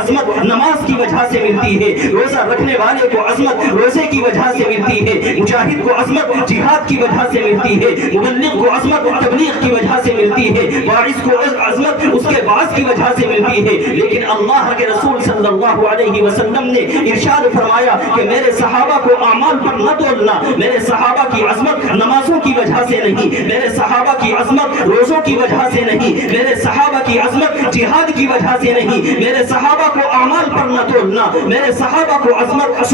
عظمت نماز کی وجہ سے ملتی ہے، روزہ رکھنے والے کو عظمت روزے کی وجہ سے ملتی ہے، مجاہد کو عظمت جہاد کی وجہ سے ملتی ہے، مبلغ کو عظمت تبلیغ کی وجہ سے ملتی ہے، واعظ کو عظمت اس کے واعظ کی وجہ سے ملتی ہے۔ لیکن اللہ کے رسول صلی اللہ علیہ وسلم نے ارشاد فرمایا کہ میرے صحابہ کو اعمال پر نہ تولنا، میرے صحابہ کی عظمت نمازوں کی وجہ سے نہیں، میرے صحابہ کی عظمت روزوں کی وجہ سے نہیں، میرے صحابہ کی عظمت جہاد کی وجہ سے نہیں، میرے صحابہ کو اعمال پر نہ تولنا، میرے صحابہ کو عظمت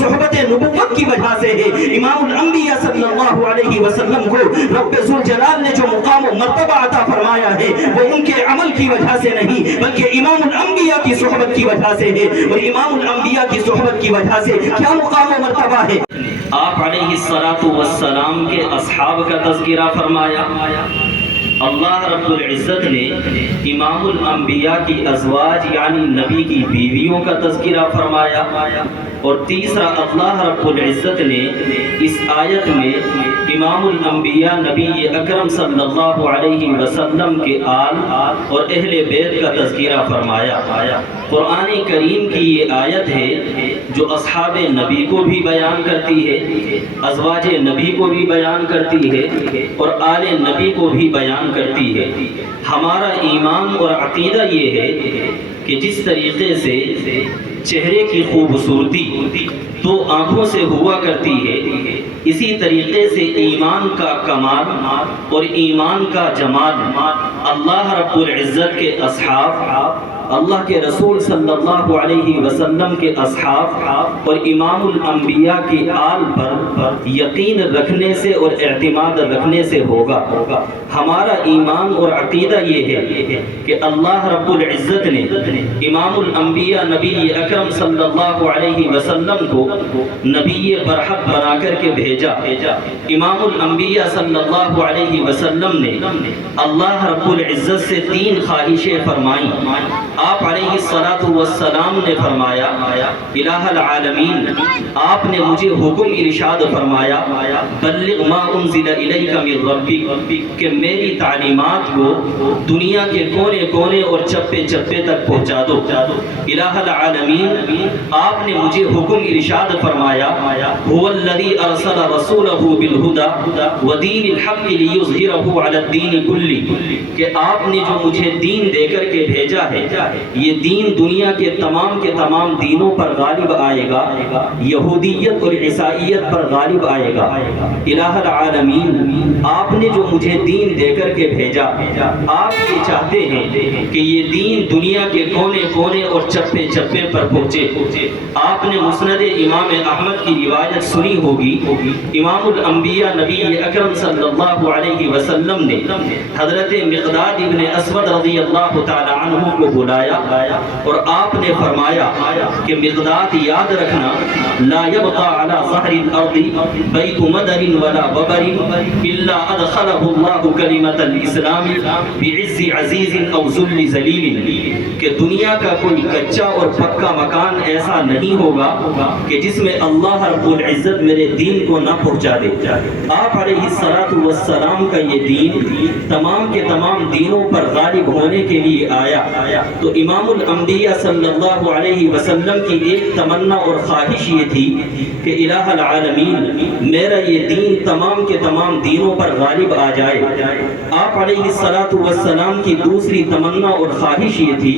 صحبت نبوت کی وجہ سے ہے۔ امام الانبیاء صلی اللہ علیہ وسلم کو رب ذوالجلال نے جو مقام و مرتبہ عطا فرمایا ہے وہ ان کے عمل کی وجہ سے نہیں بلکہ امام الانبیاء کی صحبت کی وجہ سے ہے۔ اور امام الانبیاء کی صحبت کی وجہ سے کیا مقام و مرتبہ ہے؟ آپ علیہ السلام کے اصحاب کا تذکرہ فرمایا۔ اللہ رب العزت نے امام الانبیاء کی ازواج یعنی نبی کی بیویوں کا تذکرہ فرمایا۔ اور تیسرا اللہ رب العزت نے اس آیت میں امام الانبیاء نبی اکرم صلی اللہ علیہ وسلم کے آل اور اہل بیت کا تذکرہ فرمایا۔ قرآن کریم کی یہ آیت ہے جو اصحاب نبی کو بھی بیان کرتی ہے، ازواج نبی کو بھی بیان کرتی ہے اور آل نبی کو بھی بیان کرتی ہے۔ ہمارا ایمان اور عقیدہ یہ ہے کہ جس طریقے سے چہرے کی خوبصورتی دو آنکھوں سے ہوا کرتی ہے، اسی طریقے سے ایمان کا کمال اور ایمان کا جمال اللہ رب العزت کے اصحاب، اللہ کے رسول صلی اللہ علیہ وسلم کے اصحاب اور امام الانبیاء کی آل پر یقین رکھنے سے اور اعتماد رکھنے سے ہوگا۔ ہمارا ایمان اور عقیدہ یہ ہے کہ اللہ رب العزت نے امام الانبیاء نبی اکرم صلی اللہ علیہ وسلم کو نبی برحق بنا کر کے بھیجا۔ امام الانبیاء صلی اللہ علیہ وسلم نے اللہ رب العزت سے تین خواہشیں فرمائیں۔ آپ علیہ السلام نے فرمایا الہ العالمین، آپ نے مجھے حکم ارشاد فرمایا بلغ ما انزل الیک من ربک، کہ میری تعلیمات کو دنیا کے کونے کونے اور چپے چپے تک پہنچا دو۔ الہ العالمین، آپ نے مجھے حکم ارشاد فرمایا هو الذی ارسل رسولہ بالہدی ودین الحق لیظہرہ علی الدین کلہ، کہ آپ نے جو مجھے دین دے کر کے بھیجا ہے یہ دین دنیا کے تمام دینوں پر غالب آئے گا، یہودیت اور عیسائیت پر غالب آئے گا۔ الہ العالمین، آپ نے جو مجھے دین دے کر کے بھیجا، آپ یہ چاہتے ہیں کہ یہ دین دنیا کے کونے کونے اور چپے چپے پر پہنچے۔ آپ نے مسند امام احمد کی روایت سنی ہوگی، امام الانبیاء نبی اکرم صلی اللہ علیہ وسلم نے حضرت مقداد ابن اسود رضی اللہ تعالی عنہ کو بلایا اور آپ نے فرمایا کہ مقداد یاد رکھنا لا يبقى على ظهر الارض بیت مدر ولا وبر الا ادخله الله کلمۃ الاسلام بعز عزیز او ذل ذلیل، کہ دنیا کا کوئی کچا اور پکا مکان ایسا نہیں ہوگا کہ جس میں اللہ رب العزت میرے دین کو نہ پہنچا دے۔ آپ علیہ السلام کا یہ دین تمام کے تمام دینوں پر غالب ہونے کے لیے آیا، تو امام الانبیاء صلی اللہ علیہ وسلم کی ایک تمنا اور خواہش یہ تھی کہ الہ العالمین، میرا یہ دین تمام کے تمام دینوں پر غالب آ جائے۔ آپ علیہ السلام کی دوسری تمنا اور خواہش یہ تھی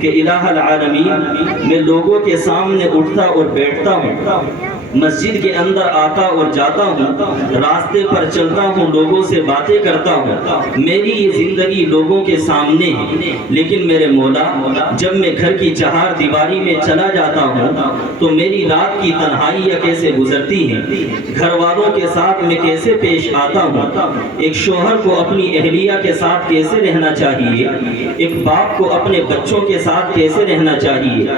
کہ الہ العالمین، میں لوگوں کے سامنے اٹھتا اور بیٹھتا ہوں، مسجد کے اندر آتا اور جاتا ہوں، راستے پر چلتا ہوں، لوگوں سے باتیں کرتا ہوں، میری یہ زندگی لوگوں کے سامنے ہے، لیکن میرے مولا جب میں گھر کی چہار دیواری میں چلا جاتا ہوں تو میری رات کی تنہائیاں کیسے گزرتی ہیں، گھر والوں کے ساتھ میں کیسے پیش آتا ہوں، ایک شوہر کو اپنی اہلیہ کے ساتھ کیسے رہنا چاہیے، ایک باپ کو اپنے بچوں کے ساتھ کیسے رہنا چاہیے۔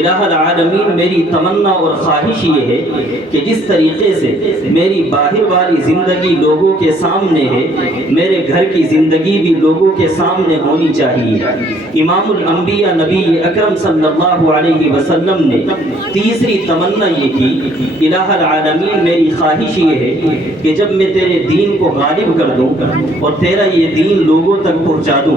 الہ العالمین، میری تمنا اور خواہش یہ ہے کہ جس طریقے سے میری باہر والی زندگی لوگوں کے سامنے ہے، میرے گھر کی زندگی بھی لوگوں کے سامنے ہونی چاہیے۔ امام الانبیاء نبی اکرم صلی اللہ علیہ وسلم نے تیسری تمنا یہ کی، الہ العالمین میری خواہش یہ ہے کہ جب میں تیرے دین کو غالب کر دوں اور تیرا یہ دین لوگوں تک پہنچا دوں،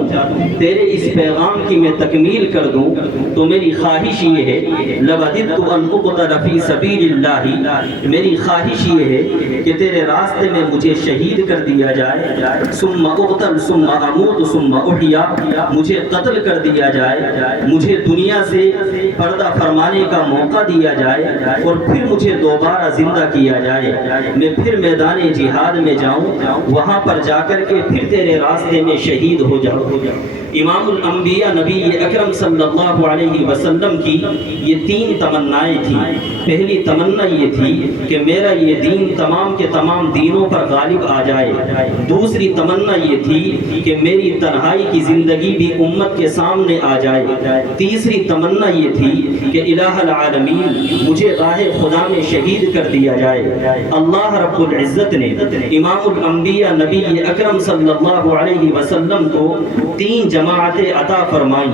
تیرے اس پیغام کی میں تکمیل کر دوں، تو میری خواہش یہ ہے لَوَدِدْتُ أَنْ أُقْتَلَ فِي سَبِيلِ اللَّهِ، میری خواہش یہ ہے کہ تیرے راستے میں مجھے شہید کر دیا جائے، ثم اقتل ثم اموت ثم احیا، مجھے قتل کر دیا جائے، مجھے دنیا سے پردہ فرمانے کا موقع دیا جائے اور پھر مجھے دوبارہ زندہ کیا جائے، میں پھر میدان جہاد میں جاؤں، وہاں پر جا کر کے پھر تیرے راستے میں شہید ہو جاؤں۔ امام الانبیاء نبی اکرم صلی اللہ علیہ وسلم کی یہ تین تمنائیں تھیں۔ پہلی تمنا یہ تھی کہ میرا یہ دین تمام کے تمام دینوں پر غالب آ جائے۔ دوسری تمنا یہ تھی کہ میری تنہائی کی زندگی بھی امت کے سامنے آ جائے۔ تیسری تمنا یہ تھی کہ الہ العالمین مجھے راہ خدا میں شہید کر دیا جائے۔ اللہ رب العزت نے امام الانبیاء نبی اکرم صلی اللہ علیہ وسلم کو تین جماعتیں عطا فرمائیں،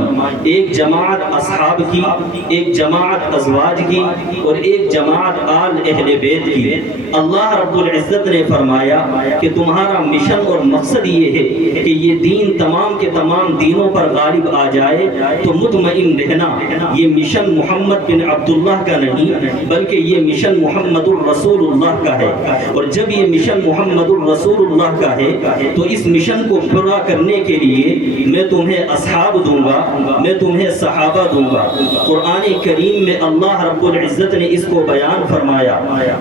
ایک جماعت اصحاب کی، ایک جماعت ازواج کی اور ایک جماعت آل اہل بیت کی۔ اللہ رب العزت نے فرمایا کہ تمہارا مشن اور مقصد یہ ہے کہ یہ دین تمام کے تمام دینوں پر غالب آ جائے، تو مطمئن رہنا یہ مشن محمد بن عبداللہ کا نہیں بلکہ یہ مشن محمد الرسول اللہ کا ہے، اور جب یہ مشن محمد الرسول اللہ کا ہے تو اس مشن کو پورا کرنے کے لیے میں تمہیں اصحاب دوں گا، میں تمہیں صحابہ دوں گا۔ قرآن کریم میں اللہ رب العزت نے اس کو بیان فرمایا،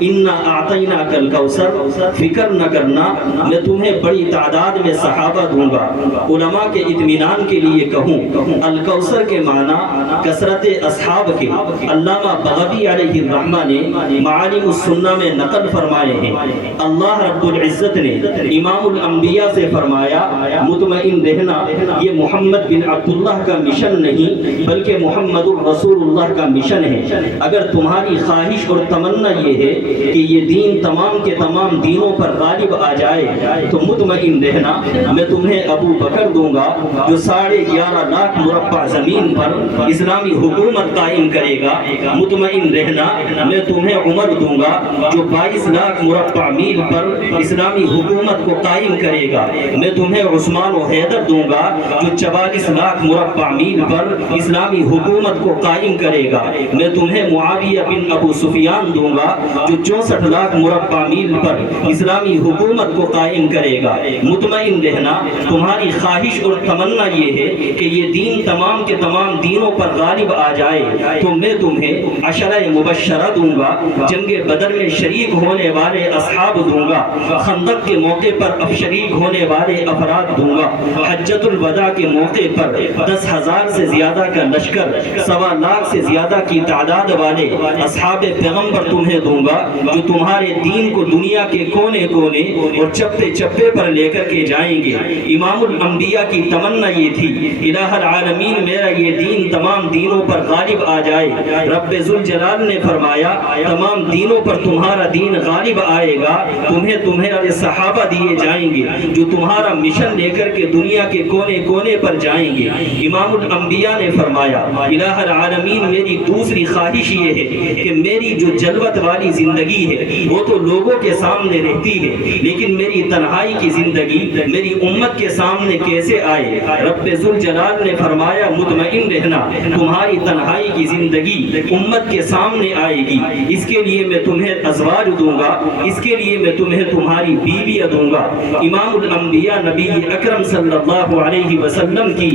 انا اعطیناک الکوثر، فکر نہ کرنا میں تمہیں بڑی تعداد میں صحابہ دوں گا۔ علماء کے اطمینان کے لیے کہوں، الکوثر کے معنی کثرت اصحاب کے علامہ بغوی علیہ الرحمہ نے معالم السنہ میں نقل فرمائے ہیں۔ اللہ رب العزت نے امام الانبیاء سے فرمایا مطمئن رہنا یہ محمد بن عبداللہ کا مشن نہیں بلکہ محمد الرسول اللہ کا مشن ہے۔ اگر تمہاری خواہش اور تمنا یہ ہے کہ یہ دین تمام کے تمام دینوں پر غالب آ جائے تو مطمئن رہنا میں تمہیں ابو بکر دوں گا جو 11.5 لاکھ مربع زمین پر اسلامی حکومت قائم کرے گا۔ مطمئن رہنا میں تمہیں عمر دوں گا جو 22 لاکھ مربع میل پر اسلامی حکومت کو قائم کرے گا۔ میں تمہیں عثمان و حیدر دوں گا جو 44 لاکھ مربع میل پر اسلامی حکومت کو قائم کرے گا۔ میں تمہیں معاویہ بن ابو سفیان دوں گا جو 64 لاکھ مربع میل پر اسلامی حکومت کو قائم کرے گا۔ مطمئن رہنا تمہاری خواہش اور تمنا یہ ہے کہ یہ دین تمام کے تمام دینوں پر غالب آ جائے تو میں تمہیں عشرہ مبشرہ دوں گا، جنگ بدر میں شریک ہونے والے اصحاب دوں گا، خندق کے موقع پر اب شریک ہونے والے افراد دوں گا، حجۃ الوداع کے موقع پر 10,000 سے زیادہ کا لشکر، 1.25 لاکھ سے زیادہ کی تعداد والے اصحاب پیغمبر تمہیں دوں گا جو تمہارے دین کو دنیا کے کونے کونے اور چپے چپے پر لے کر کے جائیں گے۔ امام الانبیاء کی تمنا یہ تھی الہ العالمین میرا یہ دین تمام دینوں پر غالب آ جائے۔ رب ذوالجلال نے فرمایا تمام دینوں پر تمہارا دین غالب آئے گا، تمہیں صحابہ دیے جائیں گے جو تمہارا مشن لے کر کے دنیا کے کونے کونے پر جائیں گے۔ امام الانبیاء نے فرمایا الہ العالمین میری دوسری خواہش یہ ہے کہ میری جو جلوت والی زندگی ہے وہ تو لوگوں کے سامنے رہتی ہے، لیکن میری تنہائی کی زندگی میری امت کے سامنے کیسے آئے؟ رب ذوالجلال نے فرمایا مطمئن رہنا تمہاری تنہائی کی زندگی امت کے سامنے آئے گی، اس کے لیے میں تمہیں ازواج دوں گا، اس کے لیے میں تمہیں تمہاری بیویاں دوں گا۔ امام الانبیاء نبی اکرم صلی اللہ علیہ وسلم کی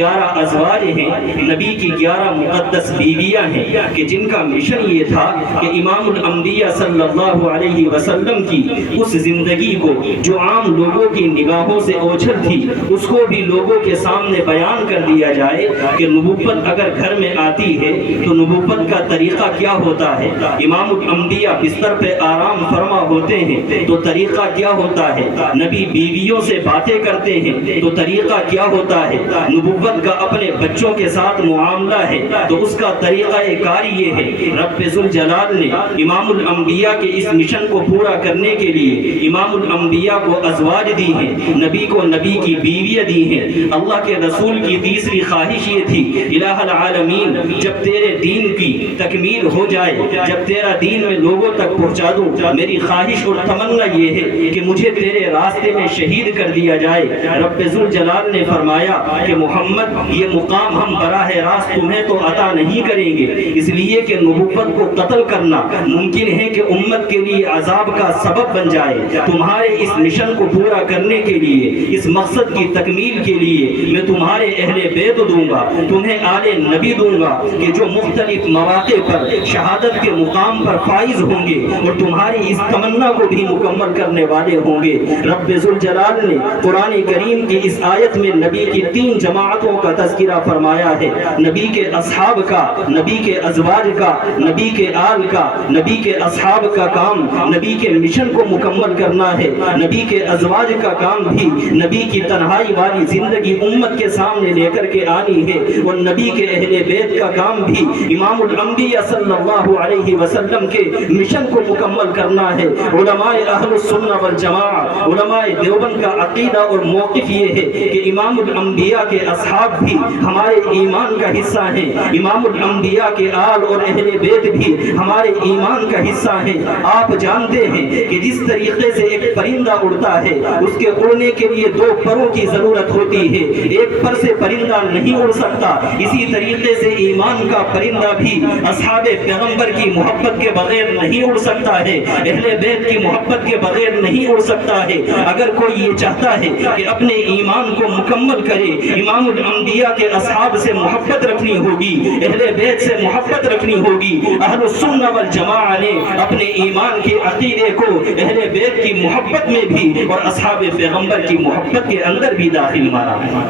11 ازواج ہیں، نبی کی 11 مقدس بیویاں ہیں کہ جن کا مشن یہ تھا کہ امام الانبیاء صلی اللہ علیہ وسلم کی اس زندگی کو جو عام لوگوں کی نگاہوں سے اوجھل تھی اس کو بھی لوگوں کے سامنے بیان کر دیا جائے کہ نبوت اگر گھر میں آتی ہے تو نبوت کا طریقہ کیا ہوتا ہے۔ امام الانبیاء بستر پہ آرام فرما ہوتے ہیں تو طریقہ کیا ہوتا ہے، نبی بیویوں سے باتیں کرتے ہیں تو طریقہ کیا ہوتا ہے، نبوت کا اپنے بچوں کے ساتھ معاملہ ہے تو اس کا طریقہ کار یہ ہے۔ رب ذوالجلال نے امام الانبیاء کے اس مشن کو پورا کرنے کے لیے امام الانبیاء کو ازواج دی ہیں، نبی کو نبی کی بیویاں دی ہیں۔ اللہ کے رسول کی تیسری خواہش یہ تھی، الہ العالمین جب تیرے دین کی تکمیل ہو جائے، جب تیرا دین میں لوگوں تک پہنچا دوں، میری خواہش اور تمنا یہ ہے کہ مجھے تیرے راستے میں شہید کر دیا جائے۔ رب ذوالجلال نے فرمایا کہ محمد یہ مقام ہم براہ راست تمہیں تو عطا نہیں کریں گے، اس لیے کہ نبوت کو قتل کرنا ممکن ہے کہ امت کے لیے عذاب کا سبب بن جائے۔ تمہارے اس مشن کو پورا کرنے کے لیے، اس مقصد کی تکمیل کے لیے میں تمہارے اہل بیت دوں گا، تمہیں آل نبی دوں گا کہ جو مختلف مواقع پر شہادت کے مقام پر فائز ہوں گے اور تمہاری اس تمنا کو بھی مکمل کرنے والے ہوں گے۔ رب ذوالجلال نے قرآن کریم کی اس آیت میں نبی کی 3 جماعتوں کا تذکرہ فرمایا ہے، نبی کے اصحاب کا، نبی کے ازواج کا، نبی کے آل کا۔ نبی کے اصحاب کا کام نبی کے مشن کو مکمل کرنا ہے، نبی کے ازواج کا کام بھی نبی کی تنہائی والی زندگی امت کے سامنے لے کر کے آنی ہے، اور نبی کے اہل بیت کا کام بھی امام الانبیاء صلی اللہ علیہ وسلم کے مشن کو مکمل کرنا ہے۔ علماء اہل السنہ والجماعہ، علماء دیوبند کا عقیدہ اور موقف یہ ہے کہ امام الانبیاء کے اصحاب بھی ہمارے ایمان کا حصہ ہیں، امام الانبیاء کے آل اور اہل بیت بھی ہمارے ایمان کا حصہ ہیں۔ آپ جانتے ہیں کہ جس طریقے سے ایک پرندہ اڑتا ہے، اس کے اڑنے کے لیے 2 پروں کی ضرورت ہوتی ہے، ایک پر سے پرندہ نہیں اڑ سکتا، اسی طریقے سے ایمان کا پرندہ بھی اصحاب پیغمبر کی محبت کے بغیر نہیں اڑ سکتا ہے، اہل بیت کی محبت کے بغیر نہیں اڑ سکتا ہے۔ اگر کوئی یہ چاہتا ہے کہ اپنے ایمان کو مکمل کرے، امام الانبیاء کے اصحاب سے محبت رکھنی ہوگی، اہل بیت سے محبت رکھنی ہوگی۔ اہل السنہ والجماعہ نے اپنے ایمان کے عقیدے کو اہل بیت کی محبت میں بھی اور اصحاب پیغمبر کی محبت کے اندر بھی داخل مانا ہے۔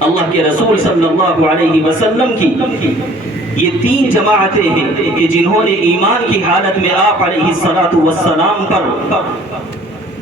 اللہ کے رسول صلی اللہ علیہ وسلم کی یہ 3 جماعتیں ہیں کہ جنہوں نے ایمان کی حالت میں آپ علیہ السلام پر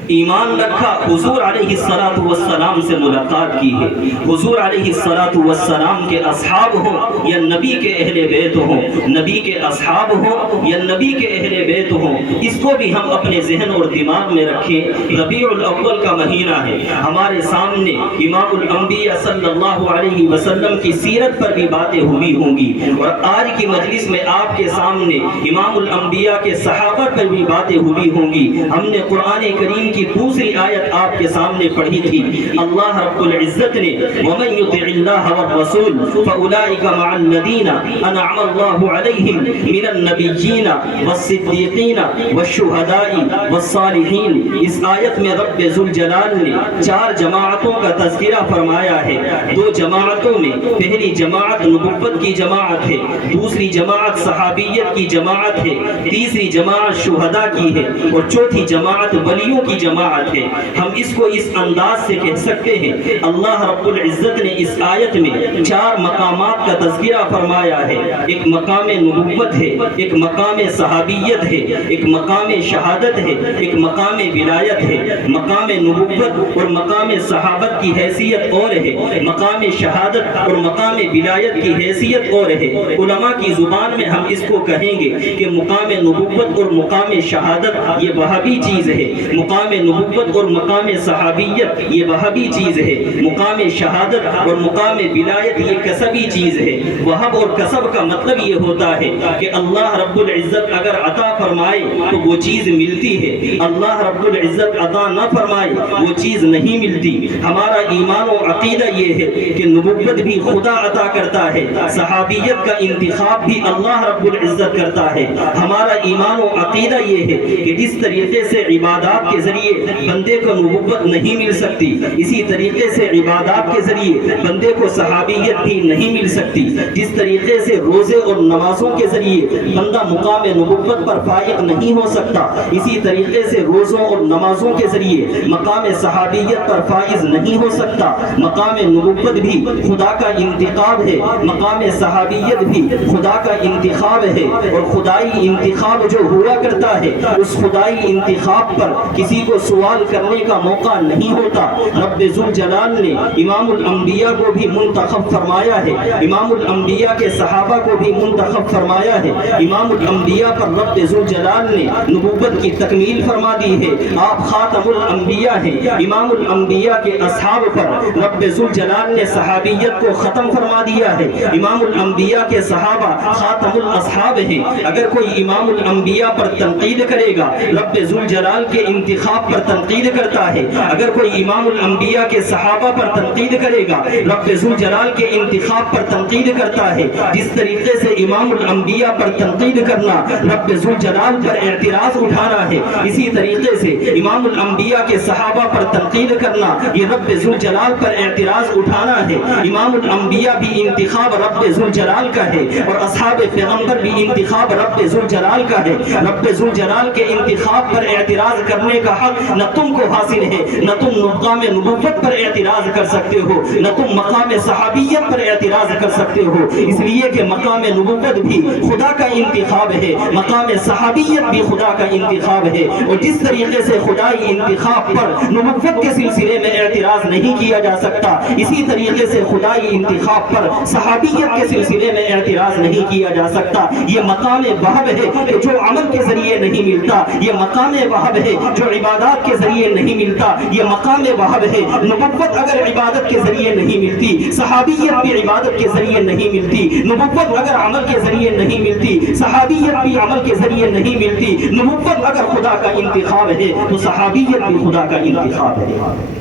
ایمان رکھا، حضور علیہ السلام سے ملاقات کی ہے۔ حضور علیہ السلام کے اصحاب ہوں یا نبی کے اہل بیت ہوں، نبی کے اصحاب ہوں یا نبی کے اہل بیت ہوں، اس کو بھی ہم اپنے ذہن اور دماغ میں رکھیں۔ ربیع الاول کا مہینہ ہے، ہمارے سامنے امام الانبیاء صلی اللہ علیہ وسلم کی سیرت پر بھی باتیں ہوئی ہوں گی، اور آج کی مجلس میں آپ کے سامنے امام الانبیاء کے صحابہ پر بھی باتیں ہوئی ہوں گی۔ ہم نے قرآن کریم کی دوسری آیت آپ کے سامنے پڑھی تھی، اللہ رب العزت نے وَمَن يُطِعِ اللَّهَ وَالرَّسُولَ فَأُولَٰئِكَ مَعَ الَّذِينَ أَنْعَمَ اللَّهُ عَلَيْهِمْ مِنَ النَّبِيِّينَ وَالصِّدِّيقِينَ وَالشُّهَدَاءِ وَالصَّالِحِينَ۔ اس آیت میں رب ذوالجلال نے 4 جماعتوں کا تذکرہ فرمایا ہے۔ 2 جماعتوں میں پہلی جماعت نبوت کی جماعت ہے، دوسری جماعت صحابیت کی جماعت ہے، تیسری جماعت شہداء کی ہے، اور چوتھی جماعت ولیوں کی جماعت ہے۔ ہم اس کو اس انداز سے کہہ سکتے ہیں، اللہ رب العزت نے اس آیت میں 4 مقامات کا تذکرہ فرمایا ہے۔ ایک مقام نبوت ہے، ایک مقام صحابیت ہے، ایک مقام شہادت ہے، ایک مقام ولایت ہے۔ مقام نبوت اور مقام صحابت کی حیثیت اور ہے، مقام شہادت اور مقام ولایت کی حیثیت اور ہے۔ علماء کی زبان میں ہم اس کو کہیں گے کہ مقام نبوت اور مقام شہادت یہ وہابی چیز ہے، مقام نبوت اور مقام صحابیت یہ وہابی چیز ہے، مقام شہادت اور مقام ولایت یہ کسبی چیز ہے۔ وہب اور کسب کا مطلب یہ ہوتا ہے کہ اللہ رب العزت اگر عطا فرمائے تو وہ چیز ملتی ہے، اللہ رب العزت عطا نہ فرمائے وہ چیز نہیں ملتی۔ ہمارا ایمان و عقیدہ یہ ہے کہ نبوت بھی خدا عطا کرتا ہے، صحابیت کا انتخاب بھی اللہ رب العزت کرتا ہے۔ ہمارا ایمان و عقیدہ یہ ہے کہ جس طریقے سے عبادات کے ذریعے بندے کو نبوت نہیں مل سکتی، اسی طریقے سے عبادات کے ذریعے بندے کو صحابیت بھی نہیں مل سکتی۔ جس طریقے سے روزے اور نمازوں کے ذریعے بندہ مقام نبوت پر فائق نہیں ہو سکتا، اسی طریقے سے روزوں اور نمازوں کے ذریعے مقام صحابیت پر فائز نہیں ہو سکتا۔ مقام نبوت بھی خدا کا انتخاب ہے، مقام صحابیت بھی خدا کا انتخاب ہے، اور خدائی انتخاب جو ہوا کرتا ہے اس خدائی انتخاب پر کسی کو کو سوال کرنے کا موقع نہیں ہوتا۔ رب ذوالجلال نے امام الانبیاء کو بھی منتخب فرمایا ہے، امام الانبیاء کے صحابہ کو بھی منتخب فرمایا ہے۔ امام الانبیاء پر رب ذوالجلال نے نبوت کی تکمیل فرما دی ہے، آپ خاتم الانبیاء ہیں۔ امام الانبیاء کے اصحاب پر رب ذوالجلال نے صحابیت کو ختم فرما دیا ہے، امام الانبیاء کے صحابہ خاتم الاصحاب ہیں۔ اگر کوئی امام الانبیاء پر تنقید کرے گا، رب ذوالجلال کے انتخاب پر تنقید کرتا ہے۔ اگر کوئی امام الانبیاء کے صحابہ پر تنقید کرے گا، رب ذوالجلال کے انتخاب پر تنقید کرتا ہے۔ جس طریقے سے امام الانبیاء پر تنقید کرنا رب ذوالجلال پر اعتراض اٹھانا ہے، اسی طریقے سے امام الانبیاء کے صحابہ پر تنقید کرنا یہ رب ذوالجلال پر اعتراض اٹھانا ہے۔ امام الانبیاء بھی انتخاب رب ذوالجلال کا ہے اور اصحاب پیغمبر بھی انتخاب رب ذوالجلال کا ہے۔ رب ذوالجلال کے انتخاب پر اعتراض کرنے کا حق نہ تم کو حاصل ہے، نہ تم مقام نبوت پر اعتراض کر سکتے ہو، نہ تم مقام صحابیت پر اعتراض کر سکتے ہو، اس لیے کہ مقام نبوت بھی خدا کا انتخاب ہے، مقام صحابیت بھی خدا کا انتخاب ہے۔ اور جس طریقے سے خدائی انتخاب پر نبوت کے سلسلے میں اعتراض نہیں کیا جا سکتا، اسی طریقے سے خدائی انتخاب پر صحابیت کے سلسلے میں اعتراض نہیں کیا جا سکتا۔ یہ مقام وہب ہے کہ جو عمل کے ذریعے نہیں ملتا، یہ مقام وہب ہے جو عبادات کے ذریعے نہیں ملتا، یہ مقام وہب ہے۔ نبوت اگر عبادت کے ذریعے نہیں ملتی، صحابیت بھی عبادت کے ذریعے نہیں ملتی، نبوت اگر عمل کے ذریعے نہیں ملتی، صحابیت بھی عمل کے ذریعے نہیں ملتی۔ نبوت اگر خدا کا انتخاب ہے تو صحابیت بھی خدا کا انتخاب ہے۔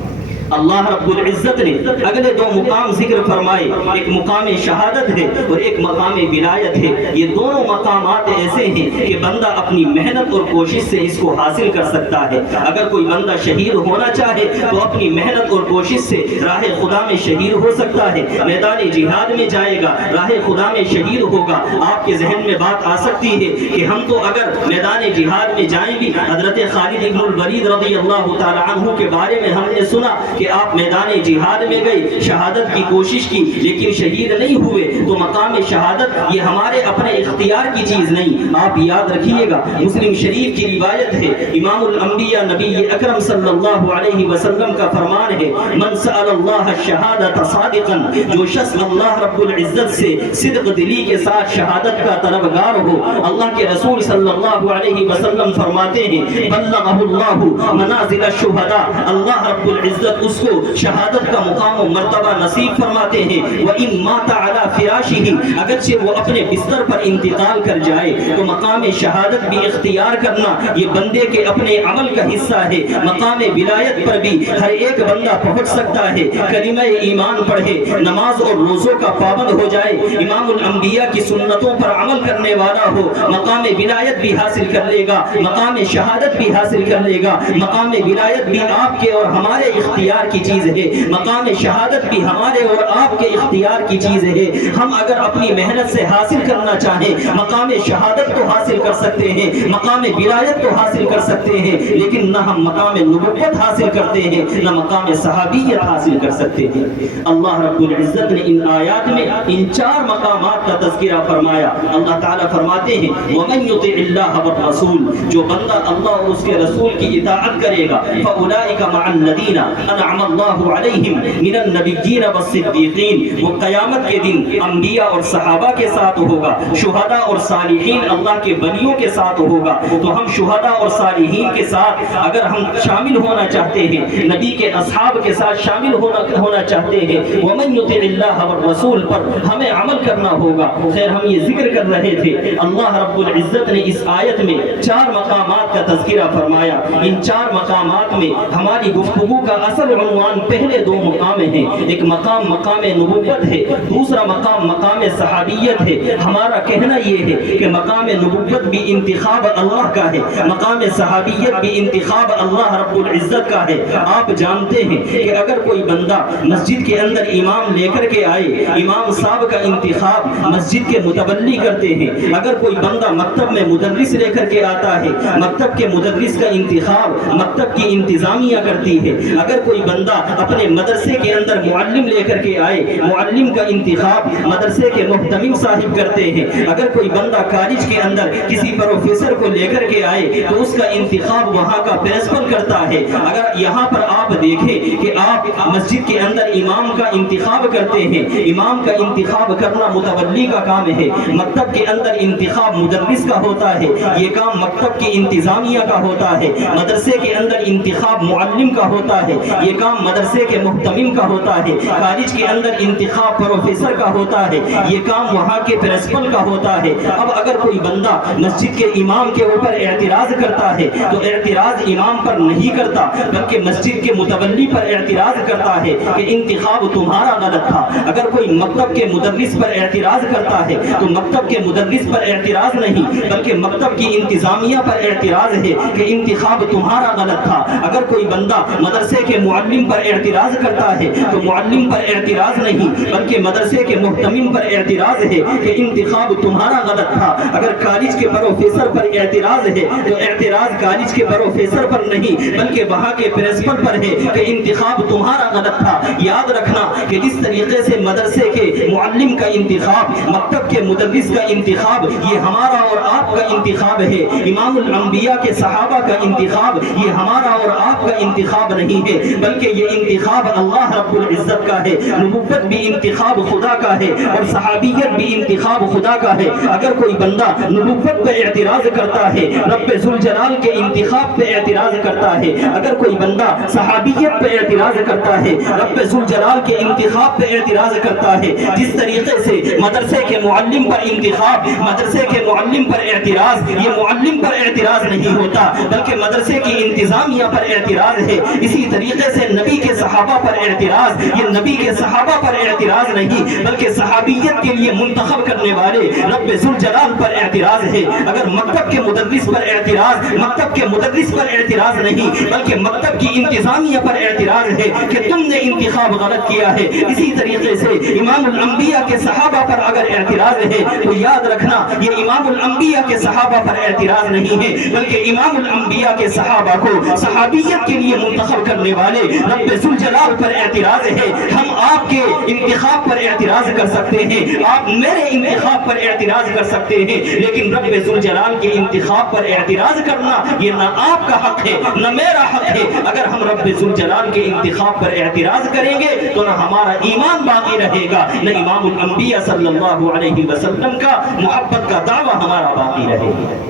اللہ رب العزت نے اگلے دو مقام ذکر فرمائے، ایک مقام شہادت ہے اور ایک مقام ولایت ہے۔ یہ دونوں مقامات ایسے ہیں کہ بندہ اپنی محنت اور کوشش سے اس کو حاصل کر سکتا ہے۔ اگر کوئی بندہ شہید ہونا چاہے تو اپنی محنت اور کوشش سے راہ خدا میں شہید ہو سکتا ہے، میدان جہاد میں جائے گا، راہ خدا میں شہید ہوگا۔ آپ کے ذہن میں بات آ سکتی ہے کہ ہم تو اگر میدان جہاد میں جائیں بھی، حضرت خالد بن الولید رضی اللہ تعالی عنہ کے بارے میں ہم نے سنا کہ آپ میدان جہاد میں گئے، شہادت کی کوشش کی لیکن شہید نہیں ہوئے، تو مقام شہادت یہ ہمارے اپنے اختیار کی چیز نہیں۔ آپ یاد رکھیے گا، مسلم شریف کی روایت ہے، امام الانبیاء نبی اکرم صلی اللہ علیہ وسلم کا فرمان ہے، من سأل اللہ الشہادۃ صادقا، جو شخص اللہ رب العزت سے صدق دلی کے ساتھ شہادت کا طلبگار ہو، اللہ کے رسول صلی اللہ علیہ وسلم فرماتے ہیں، بلغہ اللہ منازل الشہداء، اللہ رب العزت اس کو شہادت کا مقام و مرتبہ نصیب فرماتے ہیں۔ وَإِن مَاتَ عَلَى فِرَاشِهِ، اگرچہ وہ اپنے بستر پر انتقال کر جائے تو مقام شہادت بھی اختیار کرنا یہ بندے کے اپنے عمل کا حصہ ہے۔ مقام ولایت پر بھی ہر ایک بندہ پہنچ سکتا ہے، کلمہ ایمان پڑھے، نماز اور روزوں کا پابند ہو جائے، امام الانبیاء کی سنتوں پر عمل کرنے والا ہو، مقام ولایت بھی حاصل کر لے گا، مقام شہادت بھی حاصل کر لے گا۔ مقام ولایت بھی آپ کے اور ہمارے اختیار کی چیز ہے، مقام شہادت بھی ہمارے اور آپ کے اختیار کی چیز ہے۔ ہم اگر اپنی محنت سے حاصل کرنا چاہیں مقام شہادت تو حاصل کر سکتے ہیں، مقام ولایت تو حاصل کر سکتے ہیں، لیکن نہ ہم مقام نبوت حاصل کرتے ہیں، نہ مقام صحابیت حاصل کر سکتے ہیں۔ اللہ رب العزت نے ان آیات میں ان چار مقامات کا تذکرہ فرمایا۔ اللہ تعالیٰ فرماتے ہیں، وَمَن يُطِعِ اللَّهَ وَالرَّسُولَ، جو بندہ اللہ اور اس کے رسول کی اطاعت کرے گا، فَأُولَٰئِكَ مَعَ الَّذِينَ انعم اللہ علیہم من النبیین والصدیقین، وہ قیامت کے دن انبیاء اور صحابہ کے ساتھ ہوگا، شہداء اور صالحین اللہ کے بندیوں کے ساتھ ہوگا۔ تو ہم شہداء اور صالحین کے ساتھ اگر ہم شامل ہونا چاہتے ہیں، نبی کے اصحاب کے ساتھ شامل ہونا چاہتے ہیں، ومن یطع اللہ والرسول پر ہمیں عمل کرنا ہوگا۔ خیر ہم یہ ذکر کر رہے تھے، اللہ رب العزت نے اس آیت میں چار مقامات کا تذکرہ فرمایا۔ ان چار مقامات میں ہماری گفتگو کا اصل عنوان پہلے دو مقام ہیں، ایک مقام نبوت ہے، دوسرا مقام صحابیت ہے۔ ہمارا کہنا یہ ہے کہ مقام نبوت بھی انتخاب اللہ کا ہے، مقام صحابیت بھی انتخاب اللہ رب العزت کا ہے۔ آپ جانتے ہیں کہ اگر کوئی بندہ مسجد کے اندر امام لے کر کے آئے، امام صاحب کا انتخاب مسجد کے متولی کرتے ہیں۔ اگر کوئی بندہ مکتب میں مدرس لے کر کے آتا ہے، مکتب کے مدرس کا انتخاب مکتب کی انتظامیہ کرتی ہے۔ اگر کوئی بندہ اپنے مدرسے کے اندر معلم لے کر کے آئے، معلم کا انتخاب مدرسے کے محتمم صاحب کرتے ہیں۔ اگر کوئی بندہ کالج کے اندر کسی پروفیسر کو لے کر کے آئے تو اس کا انتخاب وہاں کا پرنسپل کرتا ہے۔ اگر یہاں پر آپ دیکھیں کہ آپ مسجد کے اندر امام کا انتخاب کرتے ہیں، امام کا انتخاب کرنا متولی کا کام ہے۔ مکتب کے اندر انتخاب مدرس کا ہوتا ہے، یہ کام مکتب کی انتظامیہ کا ہوتا ہے۔ مدرسے کے اندر انتخاب معلم کا ہوتا ہے، یہ کام مدرسے کے محتمم کا ہوتا ہے۔ کالج کے اندر انتخاب پروفیسر کا ہوتا ہے، یہ کام وہاں کے پرنسپل کا ہوتا ہے۔ اب اگر کوئی بندہ مسجد کے امام کے اوپر اعتراض کرتا ہے تو اعتراض امام پر نہیں کرتا بلکہ مسجد کے متولی پر اعتراض کرتا ہے کہ انتخاب تمہارا غلط تھا۔ اگر کوئی مکتب کے مدرس پر اعتراض کرتا ہے تو مکتب کے مدرس پر اعتراض نہیں بلکہ مکتب کی انتظامیہ پر اعتراض ہے کہ انتخاب تمہارا غلط تھا۔ اگر کوئی بندہ مدرسے کے معلم پر اعتراض کرتا ہے تو معلم پر اعتراض نہیں بلکہ مدرسے کے محتمم پر اعتراض ہے کہ انتخاب تمہارا غلط تھا۔ اگر کالج کے پروفیسر پر اعتراض ہے تو اعتراض کالج کے پروفیسر پر نہیں بلکہ وہاں کے پرنسپل پر ہے کہ انتخاب تمہارا غلط تھا۔ یاد رکھنا کہ جس طریقے سے مدرسے کے معلم کا انتخاب، مکتب کے مدرس کا انتخاب یہ ہمارا اور آپ کا انتخاب ہے، امام الانبیاء کے صحابہ کا انتخاب یہ ہمارا اور آپ کا انتخاب نہیں ہے بلکہ یہ انتخاب اللہ رب العزت کا ہے۔ نبوت بھی انتخاب خدا کا ہے اور صحابیت بھی انتخاب خدا کا ہے۔ اگر کوئی بندہ نبوت پہ اعتراض کرتا ہے، رب ذوالجلال کے انتخاب پہ اعتراض کرتا ہے، اگر کوئی بندہ صحابیت پہ اعتراض کرتا ہے، رب ذوالجلال کے انتخاب پہ اعتراض کرتا ہے، جس طریقے سے مدرسے کے معلم پر انتخاب، مدرسے کے معلم پر اعتراض یہ معلم پر اعتراض نہیں ہوتا بلکہ مدرسے کی انتظامیہ پر اعتراض ہے، اسی طریقے سے نبی کے صحابہ پر اعتراض یہ نبی کے صحابہ پر اعتراض نہیں بلکہ صحابیت کے لیے منتخب کرنے والے رب ذوالجلال پر اعتراض ہے۔ اگر مکتب کے مدرس پر اعتراض مکتب کے مدرس پر اعتراض نہیں بلکہ مکتب کی انتظامیہ پر اعتراض ہے کہ تم نے انتخاب غلط کیا ہے، اسی طریقے سے امام الانبیاء کے صحابہ پر اگر اعتراض ہے تو یاد رکھنا یہ امام الانبیاء کے صحابہ پر اعتراض نہیں ہے بلکہ امام الانبیاء کے صحابہ کو صحابیت کے لیے منتخب کرنے والے رب ذوالجلال پر اعتراض ہے۔ ہم آپ کے انتخاب پر اعتراض کر سکتے ہیں، آپ میرے انتخاب پر اعتراض کر سکتے ہیں لیکن رب ذوالجلال کے انتخاب پر اعتراض کرنا یہ نہ آپ کا حق ہے نہ میرا حق ہے۔ اگر ہم رب ذوالجلال کے انتخاب پر اعتراض کریں گے تو نہ ہمارا ایمان باقی رہے گا نہ امام الانبیاء صلی اللہ علیہ وسلم کا محبت کا دعویٰ ہمارا باقی رہے گا۔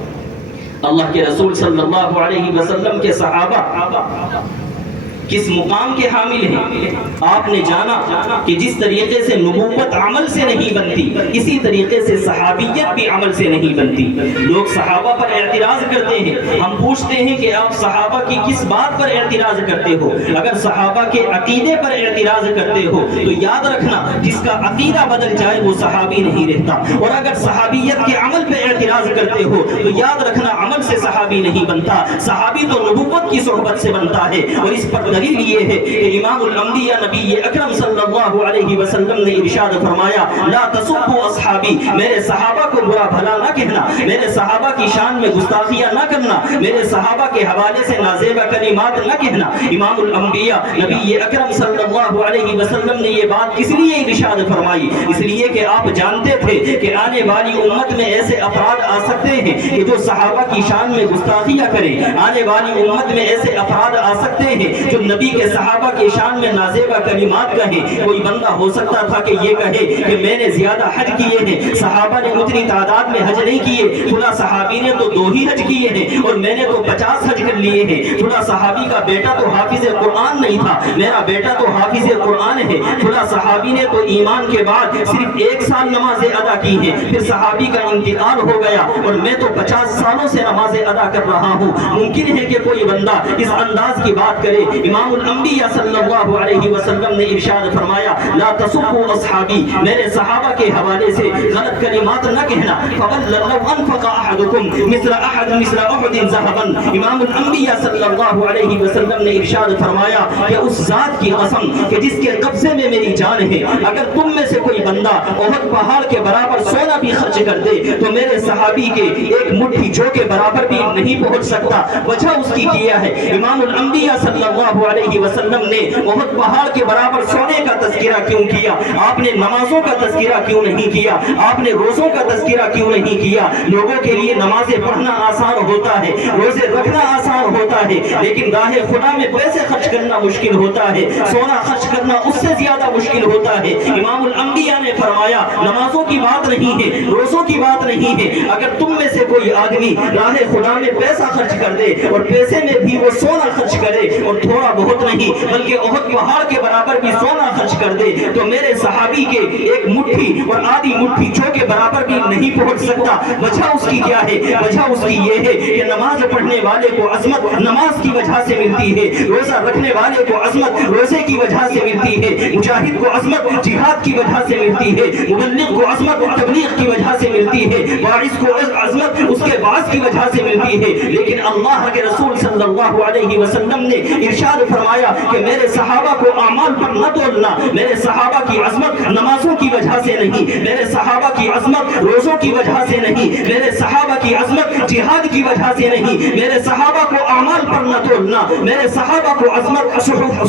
اللہ کے رسول صلی اللہ علیہ وسلم کے صحابہ کس مقام کے حامل ہیں؟ آپ نے جانا کہ جس طریقے سے نبوت عمل سے نہیں بنتی اسی طریقے سے صحابیت بھی عمل سے نہیں بنتی۔ لوگ صحابہ پر اعتراض کرتے ہیں، ہم پوچھتے ہیں کہ آپ صحابہ کی کس بات پر اعتراض کرتے ہو؟ اگر صحابہ کے عقیدے پر اعتراض کرتے ہو تو یاد رکھنا جس کا عقیدہ بدل جائے وہ صحابی نہیں رہتا، اور اگر صحابیت کے عمل پہ اعتراض کرتے ہو تو یاد رکھنا عمل سے صحابی نہیں بنتا، صحابی تو نبوت کی صحبت سے بنتا ہے۔ اور اس پر دلیل یہ ہے کہ امام الانبیاء نبی اکرم صلی اللہ علیہ وسلم نے ارشاد فرمایا لا تسبوا اصحابی، میرے صحابہ کو برا بھلا نہ کہنا، میرے صحابہ کی شان میں گستاخیاں نہ کرنا، میرے صحابہ کے حوالے سے نازیبہ کلمات نہ کہنا۔ امام الانبیاء نبی اکرم صلی اللہ علیہ وسلم نے یہ بات کس لیے ارشاد فرمائی؟ اس لیے کہ آپ جانتے تھے کہ آنے والی امت میں ایسے افراد آ سکتے ہیں کہ جو صحابہ کی شان میں گستاخیاں کریں، آنے والی امت میں ایسے افراد آ سکتے ہیں جو نبی کے صحابہ کی شان میں نازیبہ کلمات کہیں۔ کوئی بندہ ہو سکتا تھا کہ یہ کہے کہ میں نے زیادہ حج کیے ہیں، صحابہ نے اتنی تعداد میں حج نہیں کیے، فلاں صحابی نے تو 2 ہی حج کیے ہیں اور میں نے تو 50 حج کر لیے ہیں، فلاں صحابی کا بیٹا تو حافظ قرآن نہیں تھا، میرا بیٹا تو حافظ قرآن ہے، فلاں صحابی نے تو ایمان کے بعد صرف 1 سال نمازیں ادا کی ہیں، پھر صحابی کا انتقال ہو گیا اور میں تو 50 سالوں سے نمازیں ادا کر رہا ہوں۔ ممکن ہے کہ کوئی بندہ اس انداز کی بات کرے۔ امام الانبیاء صلی اللہ علیہ وسلم نے ارشاد فرمایا لا تسبوا اصحابی، میرے صحابہ کے حوالے سے غلط کلمات نہ کہنا۔ فَوَلَّوْ أَنْفَقَ أَحَدُكُمْ مِثْلَ أُحُدٍ ذَهَبًا، امام الانبیاء صلی اللہ علیہ وسلم نے ارشاد فرمایا کہ اس ذات کی قسم کہ جس کے قبضے میں میری جان ہے، اگر تم میں سے کوئی بندہ احد پہاڑ کے برابر سونا بھی خرچ کر دے تو میرے صحابی کے ایک مٹھی جو کے برابر بھی نہیں پہنچ سکتا۔ وجہ اس کی کیا ہے؟ امام الانبیاء صلی اللہ علیہ وسلم نے احد پہاڑ کے برابر سونے کا تذکرہ کیوں کیا؟ آپ نے نمازوں کا تذکرہ کیوں نہیں کیا؟ آپ نے روزوں کا تذکرہ کیوں نہیں کیا؟ لوگوں کے لیے نمازیں پڑھنا آسان ہوتا ہے، روزے رکھنا آسان ہوتا ہے، لیکن راہ خدا میں پیسے خرچ کرنا مشکل ہوتا ہے، سونا خرچ کرنا اس سے زیادہ مشکل ہوتا ہے۔ امام الانبیاء نے فرمایا نمازوں کی بات نہیں ہے، روزوں کی بات نہیں ہے، اگر تم میں سے کوئی آدمی راہ خدا میں پیسہ خرچ کر دے اور پیسے میں بھی وہ سونا خرچ کرے اور تھوڑا بہت نہیں بلکہ احد پہاڑ کے برابر بھی سونا خرچ کر دے تو میرے صحابی کے ایک مٹھی اور آدھی مٹھی جو کے برابر بھی نہیں پہنچ سکتا۔ وجہ اس کی کیا ہے؟ وجہ اس کی یہ ہے کہ نماز پڑھنے والے کو عظمت نماز کی وجہ سے ملتی ہے، روزہ رکھنے والے کو عظمت روزے کی وجہ سے ملتی ہے، مجاہد کو عظمت جہاد کی وجہ سے ملتی ہے، مبلغ کو عظمت تبلیغ کی وجہ سے ملتی ہے، واعظ کو عظمت اس کے باعث کی وجہ سے ملتی ہے۔ لیکن اللہ کے رسول صلی اللہ علیہ وسلم نے ارشاد فرمایا کہ میرے صحابہ کو اعمال پر نہ تولنا، میرے صحابہ کی عظمت نمازوں کی وجہ سے نہیں، میرے صحابہ کی عظمت روزوں کی وجہ سے نہیں، میرے صحابہ کی عظمت جہاد کی وجہ سے نہیں، میرے صحابہ کو اعمال پر نہ تولنا، میرے صحابہ کو عظمت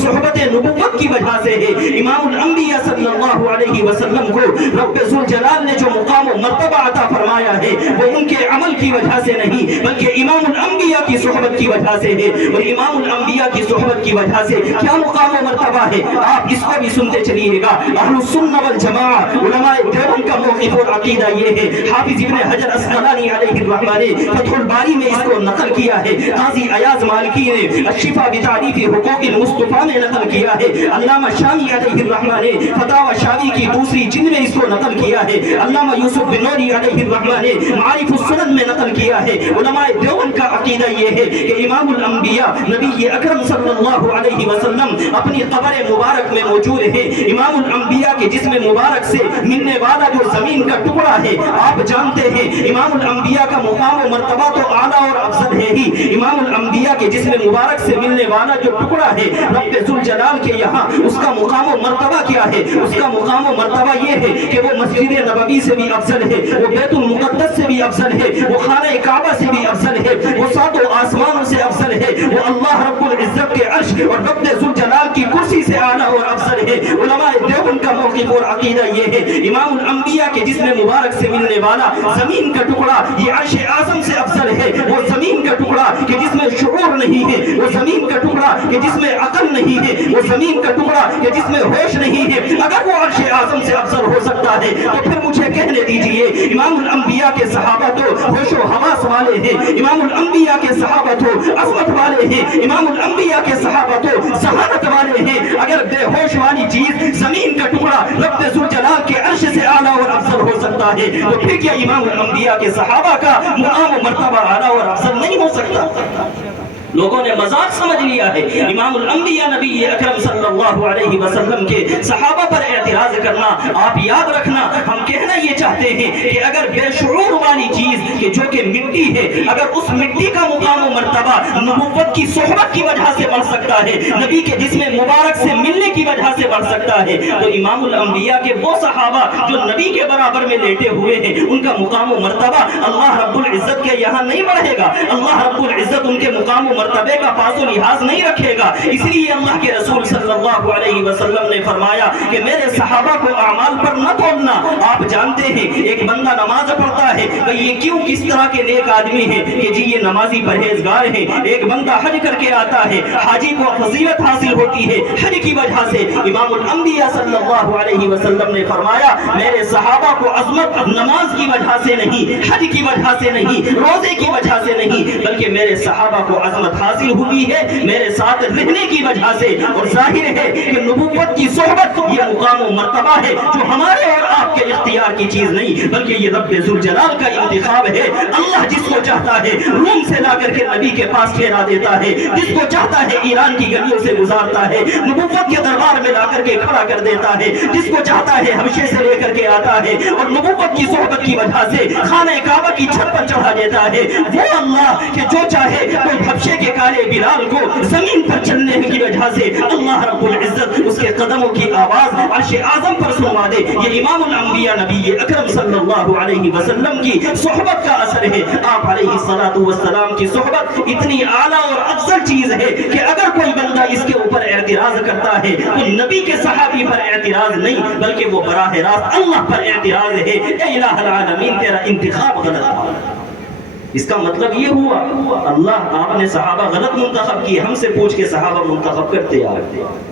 صحبت نبوت کی وجہ سے ہے۔ امام الانبیاء صلی اللہ علیہ وسلم کو رب ذوالجلال نے جو مقام و مرتبہ عطا فرمایا ہے وہ ان کے عمل کی وجہ سے نہیں بلکہ امام الانبیاء کی صحبت کی وجہ سے ہے۔ اور امام الانبیاء کی صحبت کی وجہ سے کیا مقام و مرتبہ ہے آپ اس کو بھی سنتے چلیے گا۔ اہل السنہ والجماعہ علماء دیوبند کا موقف اور عقیدہ یہ ہے، حافظ ابن حجر اسقلانی علیہ الرحمہ نے فتح الباری میں اس کو نقل کیا ہے، قاضی ایاز مالکی نے الشفا بتعریف حقوق المصطفیٰ میں نقل کیا ہے، علامہ شامی علیہ الرحمہ نے فتاوی شامی کی دوسری جلد میں اس کو نقل کیا ہے، علامہ یوسف بن نوری علیہ الرحمہ نے معارف السنن میں نقل کیا ہے۔ علماء دیوبند کا عقیدہ یہ ہے کہ امام الانبیاء نبی اکرم صلی اللہ علیہ وسلم اپنی قبر مبارک میں موجود ہے۔ امام الانبیاء کے جسم مبارک سے ملنے والا جو زمین کا ٹکڑا ہے آپ جانتے ہیں امام الانبیاء کا مقام و مرتبہ تو اعلیٰ اور افضل ہے ہی، امام الانبیاء کے جسم مبارک سے ملنے والا جو ٹکڑا ہے رب ذوالجلال کے یہاں اس کا مقام و مرتبہ کیا ہے؟ اس کا مقام و مرتبہ یہ ہے کہ وہ مسجد نبوی سے بھی افضل ہے، وہ بیت المقدس سے بھی افضل ہے، وہ خانہ کعبہ سے بھی افضل ہے، وہ ساتوں آسمانوں سے افضل ہے، وہ اللہ رب العزت کے عرش اور رب ذوالجلال کی کرسی سے اعلیٰ اور افضل ہے۔ علماء دیوبند کا موقف اور عقیدہ یہ ہے امام الانبیاء کے جسم مبارک سے ملنے والا زمین کا ٹکڑا یہ عرش اعظم سے افضل ہے، وہ زمین کا ٹکڑا کہ جس میں شعور نہیں ہے، وہ زمین کا ٹکڑا کہ جس میں عقل نہیں ہے، وہ زمین کا ٹکڑا کہ جس میں ہوش نہیں ہے، اگر وہ عرش اعظم سے افضل ہو سکتا ہے تو پھر مجھے کہنے دیجئے امام الانبیاء کے صحابہ تو ہوش و حواس والے ہیں، امام الانبیاء کے صحابہ تو عظمت والے ہیں، امام الانبیاء کے صحابہ تو ذہانت والے ہیں، اگر بے ہوش والی چیز زمین کا ٹکڑا رب ذوالجلال کے عرش سے اعلیٰ اور افضل ہو سکتا ہے تو پھر کیا امام الانبیاء کے صحابہ کا مقام و مرتبہ اعلیٰ اور افضل نہیں ہو سکتا؟ لوگوں نے مذاق سمجھ لیا ہے۔ امام الانبیاء نبی اکرم صلی اللہ علیہ وسلم کے صحابہ پر اعتراض کرنا، آپ یاد رکھنا ہم کہنا یہ چاہتے ہیں کہ اگر بے شعور والی چیز کہ جو کہ مٹی ہے اگر اس مٹی کا مقام و مرتبہ نبوت کی صحبت کی وجہ سے بڑھ سکتا ہے، نبی کے جسم مبارک سے ملنے کی وجہ سے بڑھ سکتا ہے تو امام الانبیاء کے وہ صحابہ جو نبی کے برابر میں لیٹے ہوئے ہیں ان کا مقام و مرتبہ اللہ رب العزت کے یہاں نہیں بڑھے گا، اللہ رب العزت ان کے مقام و مرتبے کا پاس و لحاظ نہیں رکھے گا۔ اس لیے اللہ کے رسول صلی اللہ علیہ وسلم نے فرمایا کہ میرے صحابہ کو اعمال پر نہ تولنا۔ آپ جانتے ہیں ایک بندہ نماز پڑھتا ہے کہ یہ کیوں کس طرح کے نیک آدمی ہیں کہ جی یہ نمازی پرہیزگار ہیں، ایک بندہ حج کر کے آتا ہے حاجی کو فضیلت حاصل ہوتی ہے حج کی وجہ سے، امام الانبیاء صلی اللہ علیہ وسلم نے فرمایا میرے صحابہ کو عظمت نماز کی وجہ سے نہیں، حج کی وجہ سے نہیں، روزے کی وجہ سے نہیں، بلکہ میرے صحابہ کو عظمت حاصل ہوئی ہے میرے ساتھ رہنے کی وجہ سے۔ اور ظاہر ہے کہ نبوت کی صحبت یہ مقام و مرتبہ ہے جو ہمارے اور آپ کے اختیار کی چیز نہیں بلکہ یہ رب ذوالجلال کا انتخاب ہے۔ اللہ جس کو چاہتا ہے روم سے لا کر کے نبی کے پاس ٹھہرا دیتا ہے، جس کو چاہتا ہے ایران کی گلیوں سے گزارتا ہے، نبوت کے دربار میں لا کر کے کھڑا کر دیتا ہے، جس کو چاہتا ہے حبشے سے لے کر کے آتا ہے اور نبوت کی صحبت کی وجہ سے خانہ کعبہ کی چھت پر چڑھا دیتا ہے۔ وہ اللہ کہ جو چاہے کوئی حبشے کے کالے بلال کو زمین پر چلنے کی وجہ سے اللہ رب العزت اس کے قدموں کی آواز عرش اعظم پر سنوا دے۔ یہ امام الانبیاء نبی اکرم صلی اللہ علیہ وسلم کی صحبت کا اثر ہیں آپ علیہ الصلوۃ والسلام کی صحبت اتنی اعلیٰ اور افضل چیز ہے کہ اگر کوئی بندہ اس کے اوپر اعتراض کرتا ہے تو نبی کے صحابی پر اعتراض نہیں بلکہ وہ براہ راست اللہ پر اعتراض ہے، اے الہ العالمین تیرا انتخاب غلط ہے۔ اس کا مطلب یہ ہوا اللہ آپ نے صحابہ غلط منتخب کیے، ہم سے پوچھ کے صحابہ منتخب کرتے آ رہے ہیں۔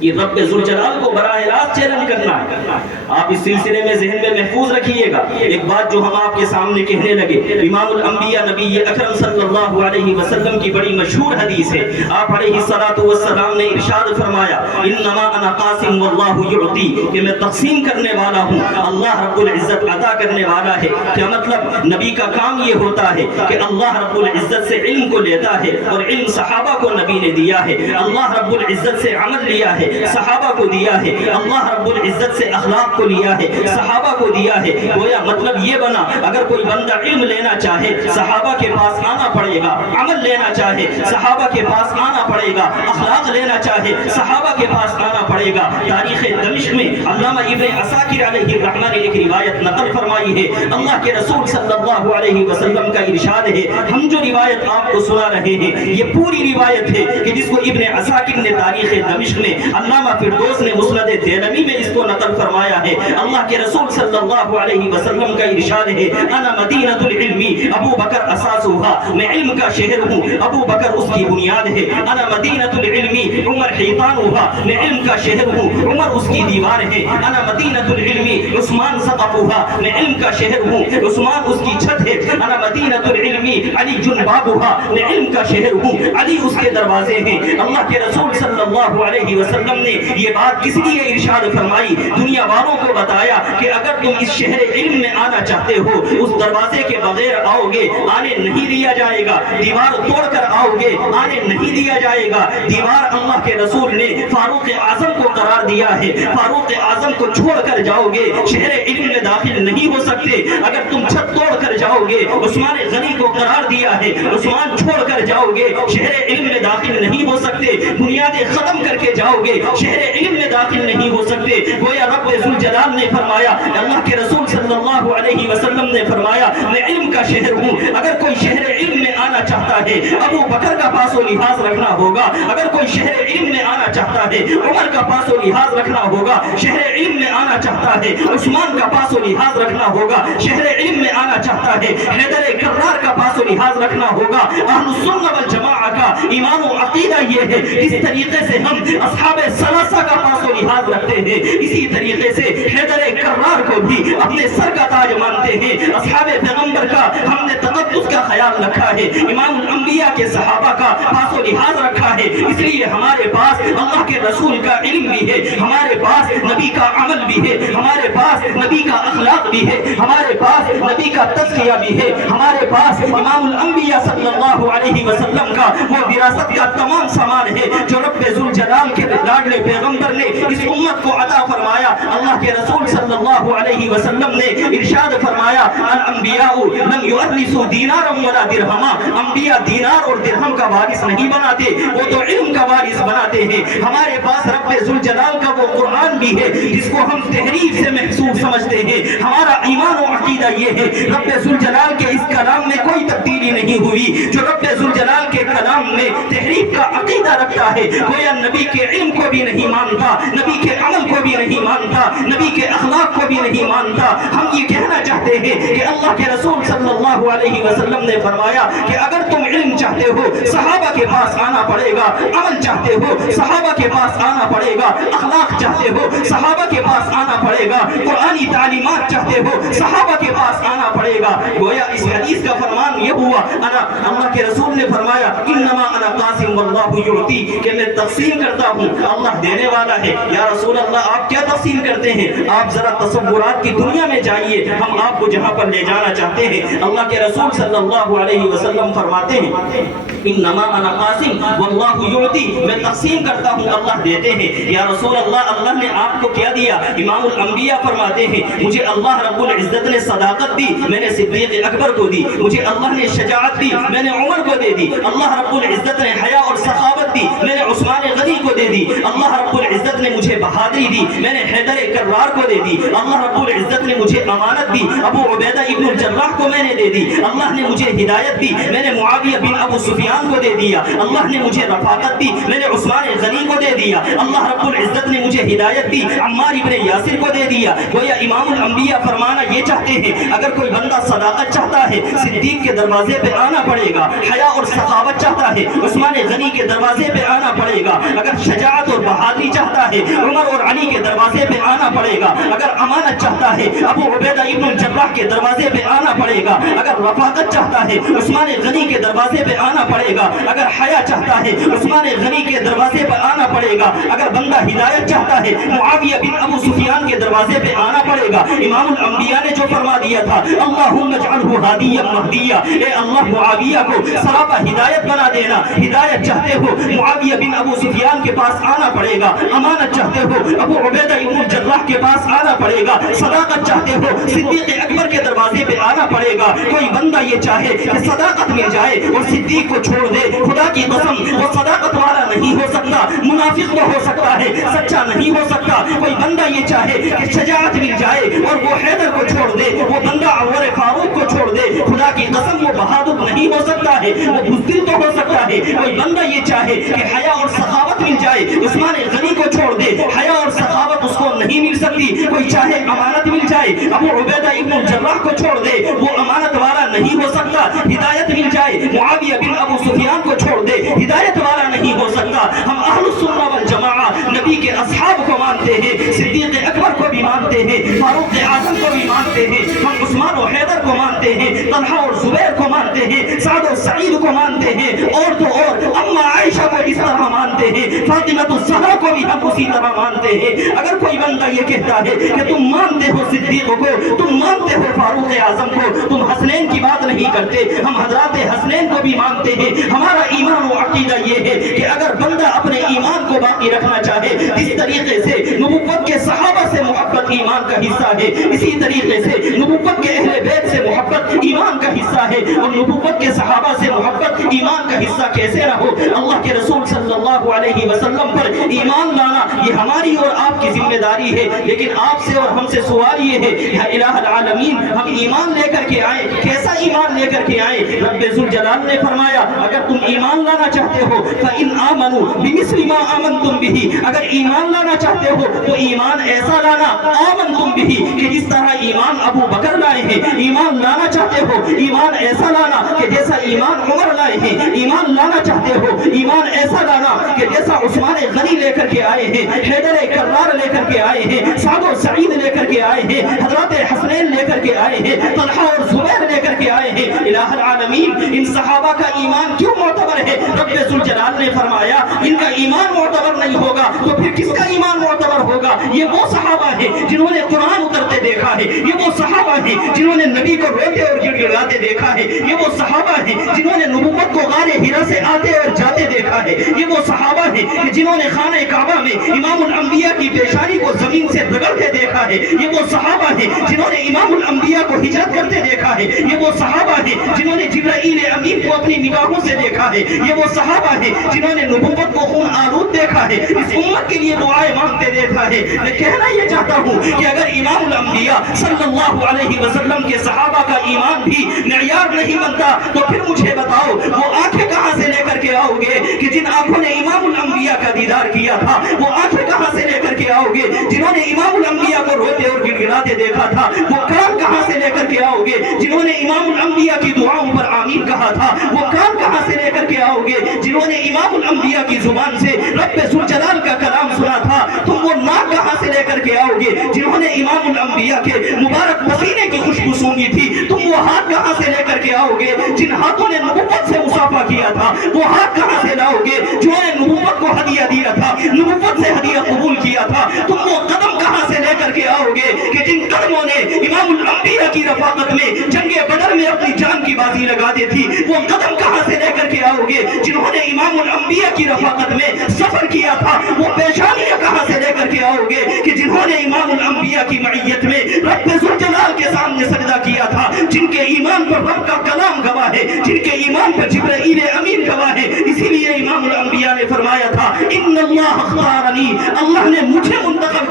یہ رب ذوالجلال کو براہ راست چیلنج کرنا ہے۔ آپ اس سلسلے میں ذہن میں محفوظ رکھیے گا ایک بات جو ہم آپ کے سامنے کہنے لگے، امام الانبیاء نبی اکرم صلی اللہ علیہ وسلم کی بڑی مشہور حدیث ہے۔ آپ علیہ الصلوۃ والسلام نے ارشاد فرمایا انما انا قاسم واللہ یعطی، کہ میں تقسیم کرنے والا ہوں، اللہ رب العزت عطا کرنے والا ہے۔ کیا مطلب؟ نبی کا کام یہ ہوتا ہے کہ اللہ رب العزت سے علم کو لیتا ہے اور علم صحابہ کو نبی نے دیا ہے، اللہ رب العزت سے عمل لیا ہے، صحابہ کو دیا ہے، اللہ رب العزت سے اخلاق کو لیا ہے، صحابہ کو دیا ہے۔ گویا مطلب یہ بنا اگر کوئی بندہ علم لینا چاہے صحابہ کے پاس آنا پڑے گا، عمل لینا چاہے صحابہ کے پاس آنا پڑے گا، اخلاق لینا چاہے صحابہ کے پاس آنا پڑے گا۔ تاریخ دمشق میں علامہ ابن عساکر علیہ الرحمہ نے ایک روایت نقل فرمائی ہے، اللہ کے رسول صلی اللہ علیہ وسلم کا ارشاد ہے، ہم جو روایت آپ کو سنا رہے ہیں یہ پوری روایت ہے کہ جس کو ابن عساکر نے تاریخ دمشق میں، علامہ فردوس نے مسند دیلمی میں اس کو نقل فرمایا ہے۔ اللہ کے رسول صلی اللہ علیہ وسلم کا ارشاد ہے انا مدینہ العلم ابو بکر اساسها، میں علم کا شہر ہوں، ابو بکر اس کی بنیاد ہے۔ انا مدینہ العلم عمر حیطانها، میں علم کا شہر ہوں، عمر اس کی دیوار ہے۔ انا مدینہ العلم عثمان سقفها، میں علم کا شہر ہوں، عثمان اس کی چھت ہے۔ انا مدینہ العلم علی جنبابها، میں علم کا شہر ہوں، علی اس کے دروازے ہیں۔ اللہ کے رسول صلی اللہ علیہ وسلم نے یہ بات کس لیے ارشاد فرمائی؟ دنیا والوں کو بتایا کہ اگر تم اس شہر علم میں آنا چاہتے ہو اس دروازے کے بغیر آؤ گے آنے نہیں دیا جائے گا، دیوار توڑ کر آؤ گے آنے نہیں دیا جائے گا۔ دیوار اللہ کے رسول نے فاروق اعظم کو قرار دیا ہے، فاروق اعظم کو چھوڑ کر جاؤ گے شہر علم میں داخل نہیں ہو سکتے۔ اگر تم چھت توڑ کر جاؤ گے عثمان غنی کو قرار دیا ہے، عثمان چھوڑ کر جاؤ گے شہر علم میں داخل نہیں ہو سکتے۔ بنیادیں ختم کر کے جاؤ گے شہر علم میں داخل نہیں ہو سکتے۔ گویا رب ذوالجلال نے فرمایا، اللہ کے رسول صلی اللہ علیہ وسلم نے فرمایا میں علم کا شہر ہوں۔ اگر کوئی شہر علم میں آنا چاہتا ہے ابو بکر کا پاس و لحاظ رکھنا ہوگا، اگر کوئی شہر علم میں آنا چاہتا ہے عمر کا پاس و لحاظ رکھنا ہوگا، شہر علم میں آنا چاہتا ہے عثمان کا پاس و لحاظ رکھنا ہوگا، شہر علم میں آنا چاہتا ہے حیدر کرار کا پاس و لحاظ رکھنا ہوگا۔ اہل السنہ والجماعہ کا ایمان و عقیدہ یہ ہے اس طریقے سے ہم اصحاب ثلاثہ کا پاس و لحاظ رکھتے ہیں، اسی طریقے سے حیدر کرار کو بھی اپنے سر کا تاج مانتے ہیں۔ اصحاب پیغمبر کا ہم نے تقدس کا خیال رکھا ہے، امام الانبیاء کے صحابہ کا پاس و لحاظ رکھا ہے۔ اس لیے ہمارے پاس اللہ کے رسول کا علم بھی ہے، ہمارے پاس نبی کا عمل بھی ہے، ہمارے پاس نبی کا اخلاق بھی ہے، ہمارے پاس نبی کا تزکیہ بھی ہے، ہمارے پاس امام الانبیاء صلی اللہ علیہ وسلم کا وہ وراثت کا تمام سامان ہے جو رب ذوالجلال کے لاڈلے پیغمبر نے اس امت کو عطا فرمایا۔ اللہ کے رسول صلی اللہ علیہ وسلم نے ارشاد فرمایا الانبیاء لم یورثوا دینارا ولا درہما، انبیاء دینار اور درہم کا وارث نہیں بناتے، وہ تو علم کا وارث بناتے ہیں۔ ہمارے پاس رب ذوالجلال کا وہ قرآن بھی ہے جس کو ہم تحریف سے محسوب سمجھتے ہیں۔ ہمارا ایمان و عقیدہ یہ ہے رب ذوالجلال کے اس کلام میں کوئی تبدیلی نہیں ہوئی۔ جو رب ذوالجلال کے کلام میں تحریف کا عقیدہ رکھتا ہے گویا نبی کے علم کو بھی نہیں مانتا، نبی کے عمل کو بھی نہیں مانتا، نبی کے اخلاق کو بھی نہیں مانتا۔ ہم یہ کہنا چاہتے ہیں کہ اللہ کے رسول صلی اللہ علیہ وسلم نے فرمایا کہ اگر تم علم چاہتے ہو صحابہ کے پاس آنا پڑے گا، عمل چاہتے ہو صحابہ کے پاس آنا پڑے گا، اخلاق چاہتے ہو صحابہ کے پاس آنا پڑے گا، قرآنی تعلیمات چاہتے ہو صحابہ کے پاس آنا پڑے گا۔ گویا اس حدیث کا فرمان یہ ہوا اللہ کے رسول نے فرمایا انما انا قاسم واللہ یعطی، کہ میں تقسیم کرتا ہوں اللہ دینے والا ہے۔ یا رسول اللہ آپ کیا تقسیم کرتے ہیں؟ آپ ذرا تصورات کی دنیا میں جائیے، ہم آپ کو جہاں پر لے جانا چاہتے ہیں۔ اللہ کے رسول صلی اللہ علیہ وسلم فرماتے ہیں انما انا قاسم واللہ یعطی، میں تقسیم کرتا ہوں اللہ دیتے ہیں۔ یا رسول اللہ اللہ نے آپ کو کیا دیا؟ امام الانبیاء فرماتے ہیں مجھے اللہ رب العزت نے صداقت دی، میں نے صدیق اکبر کو دی، مجھے اللہ نے شجاعت دی، میں نے عمر کو دے دی، اللہ رب العزت نے حیا اور سخاوت دی، میں نے عثمان غنی کو دے دی، اللہ رب العزت نے مجھے بہادری دی، میں نے حیدر کرار کو دے دی۔ اللہ رب العزت نے مجھے امانت دی، ابو عبیدہ ابن الجراح کو میں نے دے دی۔ اللہ نے مجھے ہدایت دی، میں نے معاویہ بن ابو سفیان کو دے دیا۔ اللہ نے مجھے رفاقت دی، میں نے عثمان غنی کو دے دیا۔ اللہ رب العزت نے مجھے ہدایت دی، عمار ابن یاسر کو دے دیا۔ گویا امام الانبیاء فرمانا یہ چاہتے ہیں اگر کوئی بندہ صداقت چاہتا ہے صدیق کے دروازے پہ آنا پڑے گا، حیا اور سخاوت چاہتا ہے عثمان غنی کے دروازے پہ آنا پڑے گا، اگر شجاعت اور بہادری چاہتا ہے عمر اور علی کے دروازے پہ آنا پڑے گا، اگر امانت چاہتا ہے ابو عبیدہ ابن الجراح کے دروازے پہ آنا پڑے گا، اگر رفاقت چاہتا ہے عثمان غنی کے دروازے پہ آنا پڑے گا، اگر حیا چاہتا ہے عثمان غنی کے دروازے پہ آنا پڑے گا، اگر بندہ ہدایت چاہتا ہے معاویہ بن ابو سفیان کے دروازے پہ آنا پڑے گا۔ امام الانبیاء نے جو فرما دیا تھا اللہم اجعلہ ہادیا مہدیا، اے اللہ معاویہ کو سراپا ہدایت بنا دینا۔ ہدایت چاہتے ہو معاویہ بن ابو سفیان کے پاس آنا پڑے گا، امانت چاہتے ہو ابو عبیدہ ابن الجراح کے پاس آنا پڑے گا، صداقت چاہتے ہو صدیق اکبر کے دروازے پہ آنا پڑے گا۔ کوئی بندہ یہ چاہے کہ صداقت مل جائے اور صدیق کو چھوڑ دے، خدا کی قسم وہ صداقت والا نہیں ہو سکتا، منافق تو ہو سکتا ہے، سچا نہیں ہو سکتا۔ کوئی بندہ یہ چاہے کہ شجاعت مل جائے اور وہ حیدر کو چھوڑ دے، وہ بندہ عمر فاروق کو چھوڑ دے، خدا کی قسم وہ بہادر نہیں ہو سکتا ہے، وہ بزدل تو ہو سکتا ہے۔ کوئی بندہ یہ چاہے کہ حیا اور سخاوت مل جائے، عثمان غنی کو چھوڑ دے، حیا اور سخاوت اس کو نہیں مل سکتی۔ کوئی چاہے امانت مل جائے، ابو عبیدہ ابن الجراح کو چھوڑ دے، وہ امانت والا نہیں ہو سکتا۔ ہدایت مل جائے، معاویہ بن ابو سفیان کو چھوڑ دے، ہدایت والا نہیں ہو سکتا۔ ہم اہل السنہ والجماعہ نبی کے اصحاب کو مانتے ہیں، صدیق اکبر کو بھی مانتے ہیں، فاروق اعظم کو بھی مانتے ہیں، ہم عثمان و حیدر کو مانتے ہیں، طلحہ اور زبیر کو مانتے ہیں، سعد و سعید کو مانتے ہیں، اور تو اور اما عائشہ کو اس طرح مانتے ہیں، فاطمہ الزہرا کو بھی ہم اسی طرح مانتے ہیں۔ اگر کوئی بندہ یہ کہتا ہے کہ تم مانتے ہو صدیق کو، تم مانتے ہو فاروق اعظم کو، تم حسنین کی بات نہیں کرتے، ہم حضرات حسنین کو بھی مانتے ہیں۔ ہمارا ایمان و عقیدہ یہ ہے کہ اگر بندہ اپنے ایمان کو باقی رکھنا چاہے، اس طریقے سے نبوت کے صحابہ سے محبت ایمان کا حصہ ہے، اسی طریقے سے نبوت کے اہل بیت سے محبت ایمان کا حصہ ہے، اور نبوت کے صحابہ سے محبت ایمان کا حصہ کیسے نہ ہو؟ اللہ کے رسول صلی اللہ علیہ وسلم پر ایمان لانا یہ ہماری اور آپ کی ذمہ داری ہے، لیکن آپ سے اور ہم سے سوال یہ ہے یا الہ العالمین ہم ایمان لے کر کے آئیں، کیسا ایمان لے کر کے آئیں؟ رب ذوالجلال نے فرمایا اگر تم ایمان لانا چاہتے ہو فَإِنْ آمَنُوا بِمِثْلِ مَا آمَنْتُمْ بِهِ، اگر ایمان لانا چاہتے ہو تو ایمان ایسا لانا آمنتم بِهِ کہ جس طرح ایمان ابو بکر لائے ہیں، ایمان لانا چاہتے ہو ایمان ایسا لانا کہ جیسا ایمان عمر لائے ہیں، ایمان لانا چاہتے ہو ایمان ایسا لانا کہ جیسا عثمان غنی لے کر کے آئے ہیں، حیدر کرار لے کر کے آئے ہیں، سعد و سعید لے کر کے آئے ہیں، حضرات حسنین لے کر کے آئے ہیں، طلحہ اور زبیر لے کر کے آئے ہیں۔ الہ العالمین ان صحابہ کا ایمان کیوں معتبر ہے؟ رب ذوالجلال نے فرمایا ان کا ایمان معتبر نہیں ہوگا تو پھر کس کا ایمان معتبر ہوگا؟ یہ وہ صحابہ ہیں جنہوں نے قرآن اترتے دیکھا ہے، یہ وہ صحابہ ہیں جنہوں نے نبی کو روتے اور گڑ گڑاتے دیکھا ہے، یہ وہ صحابہ ہیں جنہوں نے نبوت کو غار ہرا سے آتے اور جاتے دیکھا ہے، یہ وہ صحابہ ہیں جنہوں نے خانہ کعبہ میں امام الانبیاء کی پیشانی کو زمین سے رگڑتے دیکھا ہے، یہ وہ صحابہ ہیں جنہوں نے امام الانبیاء کو ہجرت کرتے دیکھا ہے، یہ وہ صحابہ ہیں جنہوں نے جبرائیل امین کو اپنی نگاہوں سے دیکھا ہے، یہ وہ صحابہ ہیں جنہوں نے نبوت کو خون آلود دیکھا ہے، اس امت کے لیے دعائیں مانگتے دیکھا ہے۔ میں کہنا یہ چاہتا ہوں کہ اگر امام الانبیاء صلی اللہ علیہ وسلم کے صحابہ کا ایمان بھی معیار نہیں بنتا تو پھر مجھے بتاؤ وہ آنکھیں کہاں سے لے کر کے آؤ گے کہ جن آنکھوں نے امام الانبیاء کا دیدار کیا تھا؟ وہ آنکھیں کہاں سے لے کر کے آؤ گے جنہوں نے امام الانبیاء کو روتے اور گڑ گڑاتے دیکھا تھا؟ وہ کان کہاں سے لے کر کے آؤ گے جنہوں نے امام الانبیاء کی دعاؤں پر آمین کہا تھا؟ وہ کان کہاں سے لے کر کے آؤ گے جنہوں نے امام الانبیاء کی زبان سے رب ذوالجلال کا کلام سنا تھا؟ تم وہ ناک کہاں سے لے کر کے آؤ گے جنہوں نے امام الانبیاء کے مبارک پسینے کی خوشبو سونگی تھی؟ تم وہ ہاتھ کہاں سے لے کر کے آؤ گے جن ہاتھوں نے نبوت سے مصافحہ کیا تھا؟ وہ ہاتھ کہاں سے لاؤ گے جنہوں نے نبوت کو ہدیہ دیا تھا، نبوت سے ہدیہ قبول کیا تھا؟ تم وہ قدم کہاں سے لے کر کے آؤ گے کہ جن قدموں نے امام الانبیاء کی رفاقت میں جنگ بدر میں اپنی جان کی بازی لگا دی تھی؟ وہ قدم کہاں سے لے کر کے آؤ گے جنہوں نے امام الانبیاء کی رفاقت میں سفر کیا تھا؟ وہ پیشانیاں کہاں سے لے کر کے آؤ گے کہ جنہوں نے امام الانبیاء کی معیت میں رب ذوالجلال کے سامنے سجدہ کیا تھا؟ جن کے ایمان پر رب کا کلام گواہ ہے، جن کے ایمان پر جبرائیل امین گواہ ہے۔ اسی لیے امام الانبیاء نے فرمایا تھا ان اللہ اختارنی، اللہ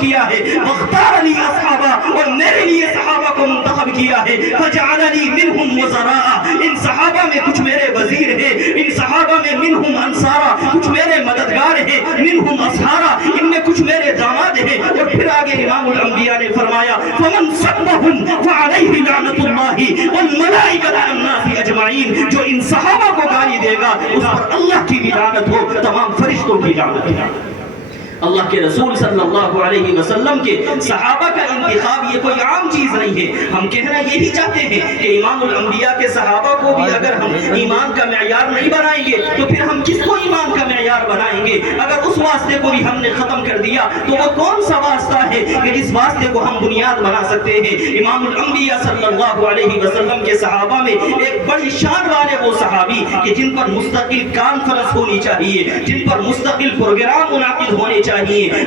کیا ہے، واختار لی اصحابہ، اور میرے لیے صحابہ کو منتخب کیا ہے، فجعلنی منہم وزراء، ان صحابہ میں کچھ میرے وزیر ہیں، ان صحابہ میں منہم انصارا، کچھ میرے مددگار ہیں، منہم اصحارا، ان میں کچھ میرے داماد ہیں۔ اور پھر آگے امام الانبیاء نے فرمایا فمن سبہم فعلیہ لعنۃ اللہ والملائکۃ والناس اجمعین، جو ان صحابہ کو گالی دے گا اس پر اللہ کی بھی لعنت ہو، تمام فرشتوں کی لعنت ہو۔ اللہ کے رسول صلی اللہ علیہ وسلم کے صحابہ کا انتخاب یہ کوئی عام چیز نہیں ہے۔ ہم کہنا یہی چاہتے ہیں کہ امام الانبیاء کے صحابہ کو بھی اگر ہم ایمان کا معیار نہیں بنائیں گے تو پھر ہم کس کو ایمان کا معیار بنائیں گے؟ اگر اس واسطے کو بھی ہم نے ختم کر دیا تو وہ کون سا واسطہ ہے کہ جس واسطے کو ہم بنیاد بنا سکتے ہیں؟ امام الانبیاء صلی اللہ علیہ وسلم کے صحابہ میں ایک بڑی شان والے وہ صحابی کہ جن پر مستقل کانفرنس ہونی چاہیے، جن پر مستقل پروگرام منعقد ہونے چاہیے،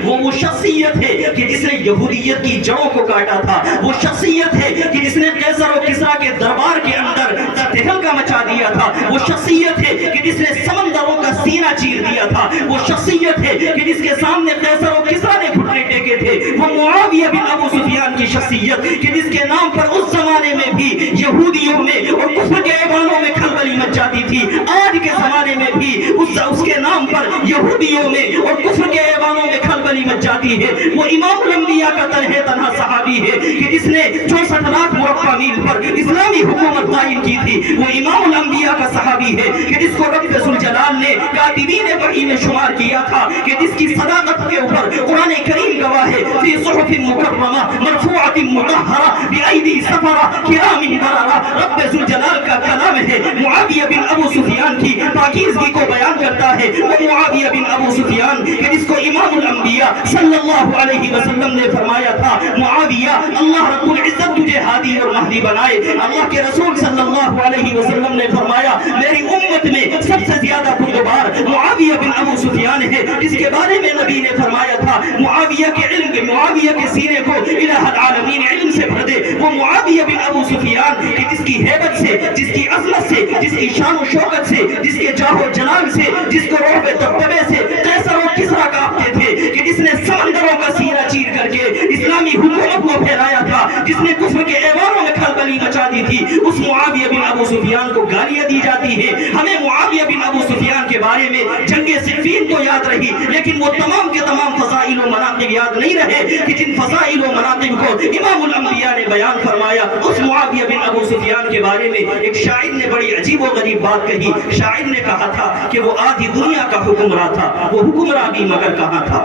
وہ شخصیت ہے کہ جس نے یہودیت کی جڑوں کو کاٹا تھا، وہ شخصیت ہے کہ جس نے قیصر و کسریٰ کے دربار کے اندر تہلکہ مچا دیا تھا، وہ شخصیت ہے کہ جس نے سمندروں کا سینہ چیر دیا تھا، وہ شخصیت ہے کہ جس کے سامنے قیصر و کسریٰ نے گھٹنے ٹیکے تھے، وہ معاویہ بن ابو سفیان کی شخصیت کہ جس کے نام پر اس زمانے میں بھی یہودیوں میں اور کفر کے ایوانوں میں کھلبلی مچ جاتی تھی، آج کے زمانے میں بھی اس کے نام پر یہودیوں میں اور کفر کے ایوانوں میں کھلبلی مچ جاتی ہے۔ وہ امام الانبیاء کا تنہا صحابی ہے کہ جس نے 64 لاکھ مربع میل پر اسلامی حکومت قائم کی تھی، وہ امام الانبیاء کا صحابی ہے کہ جس کو رب ذوالجلال نے کاتبین وحی میں شمار کیا تھا، کہ جس کی صداقت کے اوپر قرآن کریم گواہ ہے، فی صحف مکرمہ مرفوعۃ مطہرہ بأیدی سفرہ کرام بررہ، رب ذوالجلال کا کلام ہے۔ معاویہ بن ابو سفیان کی پاکیزگی کو بیان کرتا ہے، وہ معاویہ بن ابو سفیان کہ جس کو امام الانبیاء صلی اللہ علیہ وسلم نے فرمایا تھا معاویہ اللہ رب العزت تجھے ہادی اور مہدی بنائے۔ اللہ کے رسول صلی اللہ علیہ وسلم نے فرمایا میری امت میں سب سے زیادہ بردبار معاویہ بن ابو سفیان ہے، جس کے بارے میں نبی نے فرمایا تھا معاویہ کے علم کے، معاویہ کے سینے کو الہ العالمین علم سے بھر دے۔ وہ معاویہ بن ابو سفیان کہ جس کی ہیبت سے، جس کی عظمت سے، جس کی شان و شوکت سے، جس کے جاہ و جلال سے، جس کو رعب دبدبے سے قیصر و کسریٰ کانپتے تھے، کہ جس نے سمندروں کا سینہ چیر کر کے اسلامی حکومت کو پھیلایا تھا، جس نے کفر کے ایوانوں میں کھلبلی مچا دی تھی، اس معاویہ بن ابو سفیان کو گالیاں دی جاتی ہیں۔ ہمیں معاویہ بن ابو سفیان کے بارے میں جنگ صفین تو یاد رہی، لیکن وہ تمام کے تمام فضائل و مناقب یاد نہیں رہے کہ جن فضائل و مناقب کو امام الانبیاء نے بیان فرمایا۔ اس معاویہ بن ابو سفیان کے بارے میں ایک شاعر نے بڑی عجیب و غریب بات کہی۔ شاعر نے کہا تھا کہ وہ آدھی دنیا کا حکمراں تھا، وہ حکمراں بھی مگر کہاں تھا؟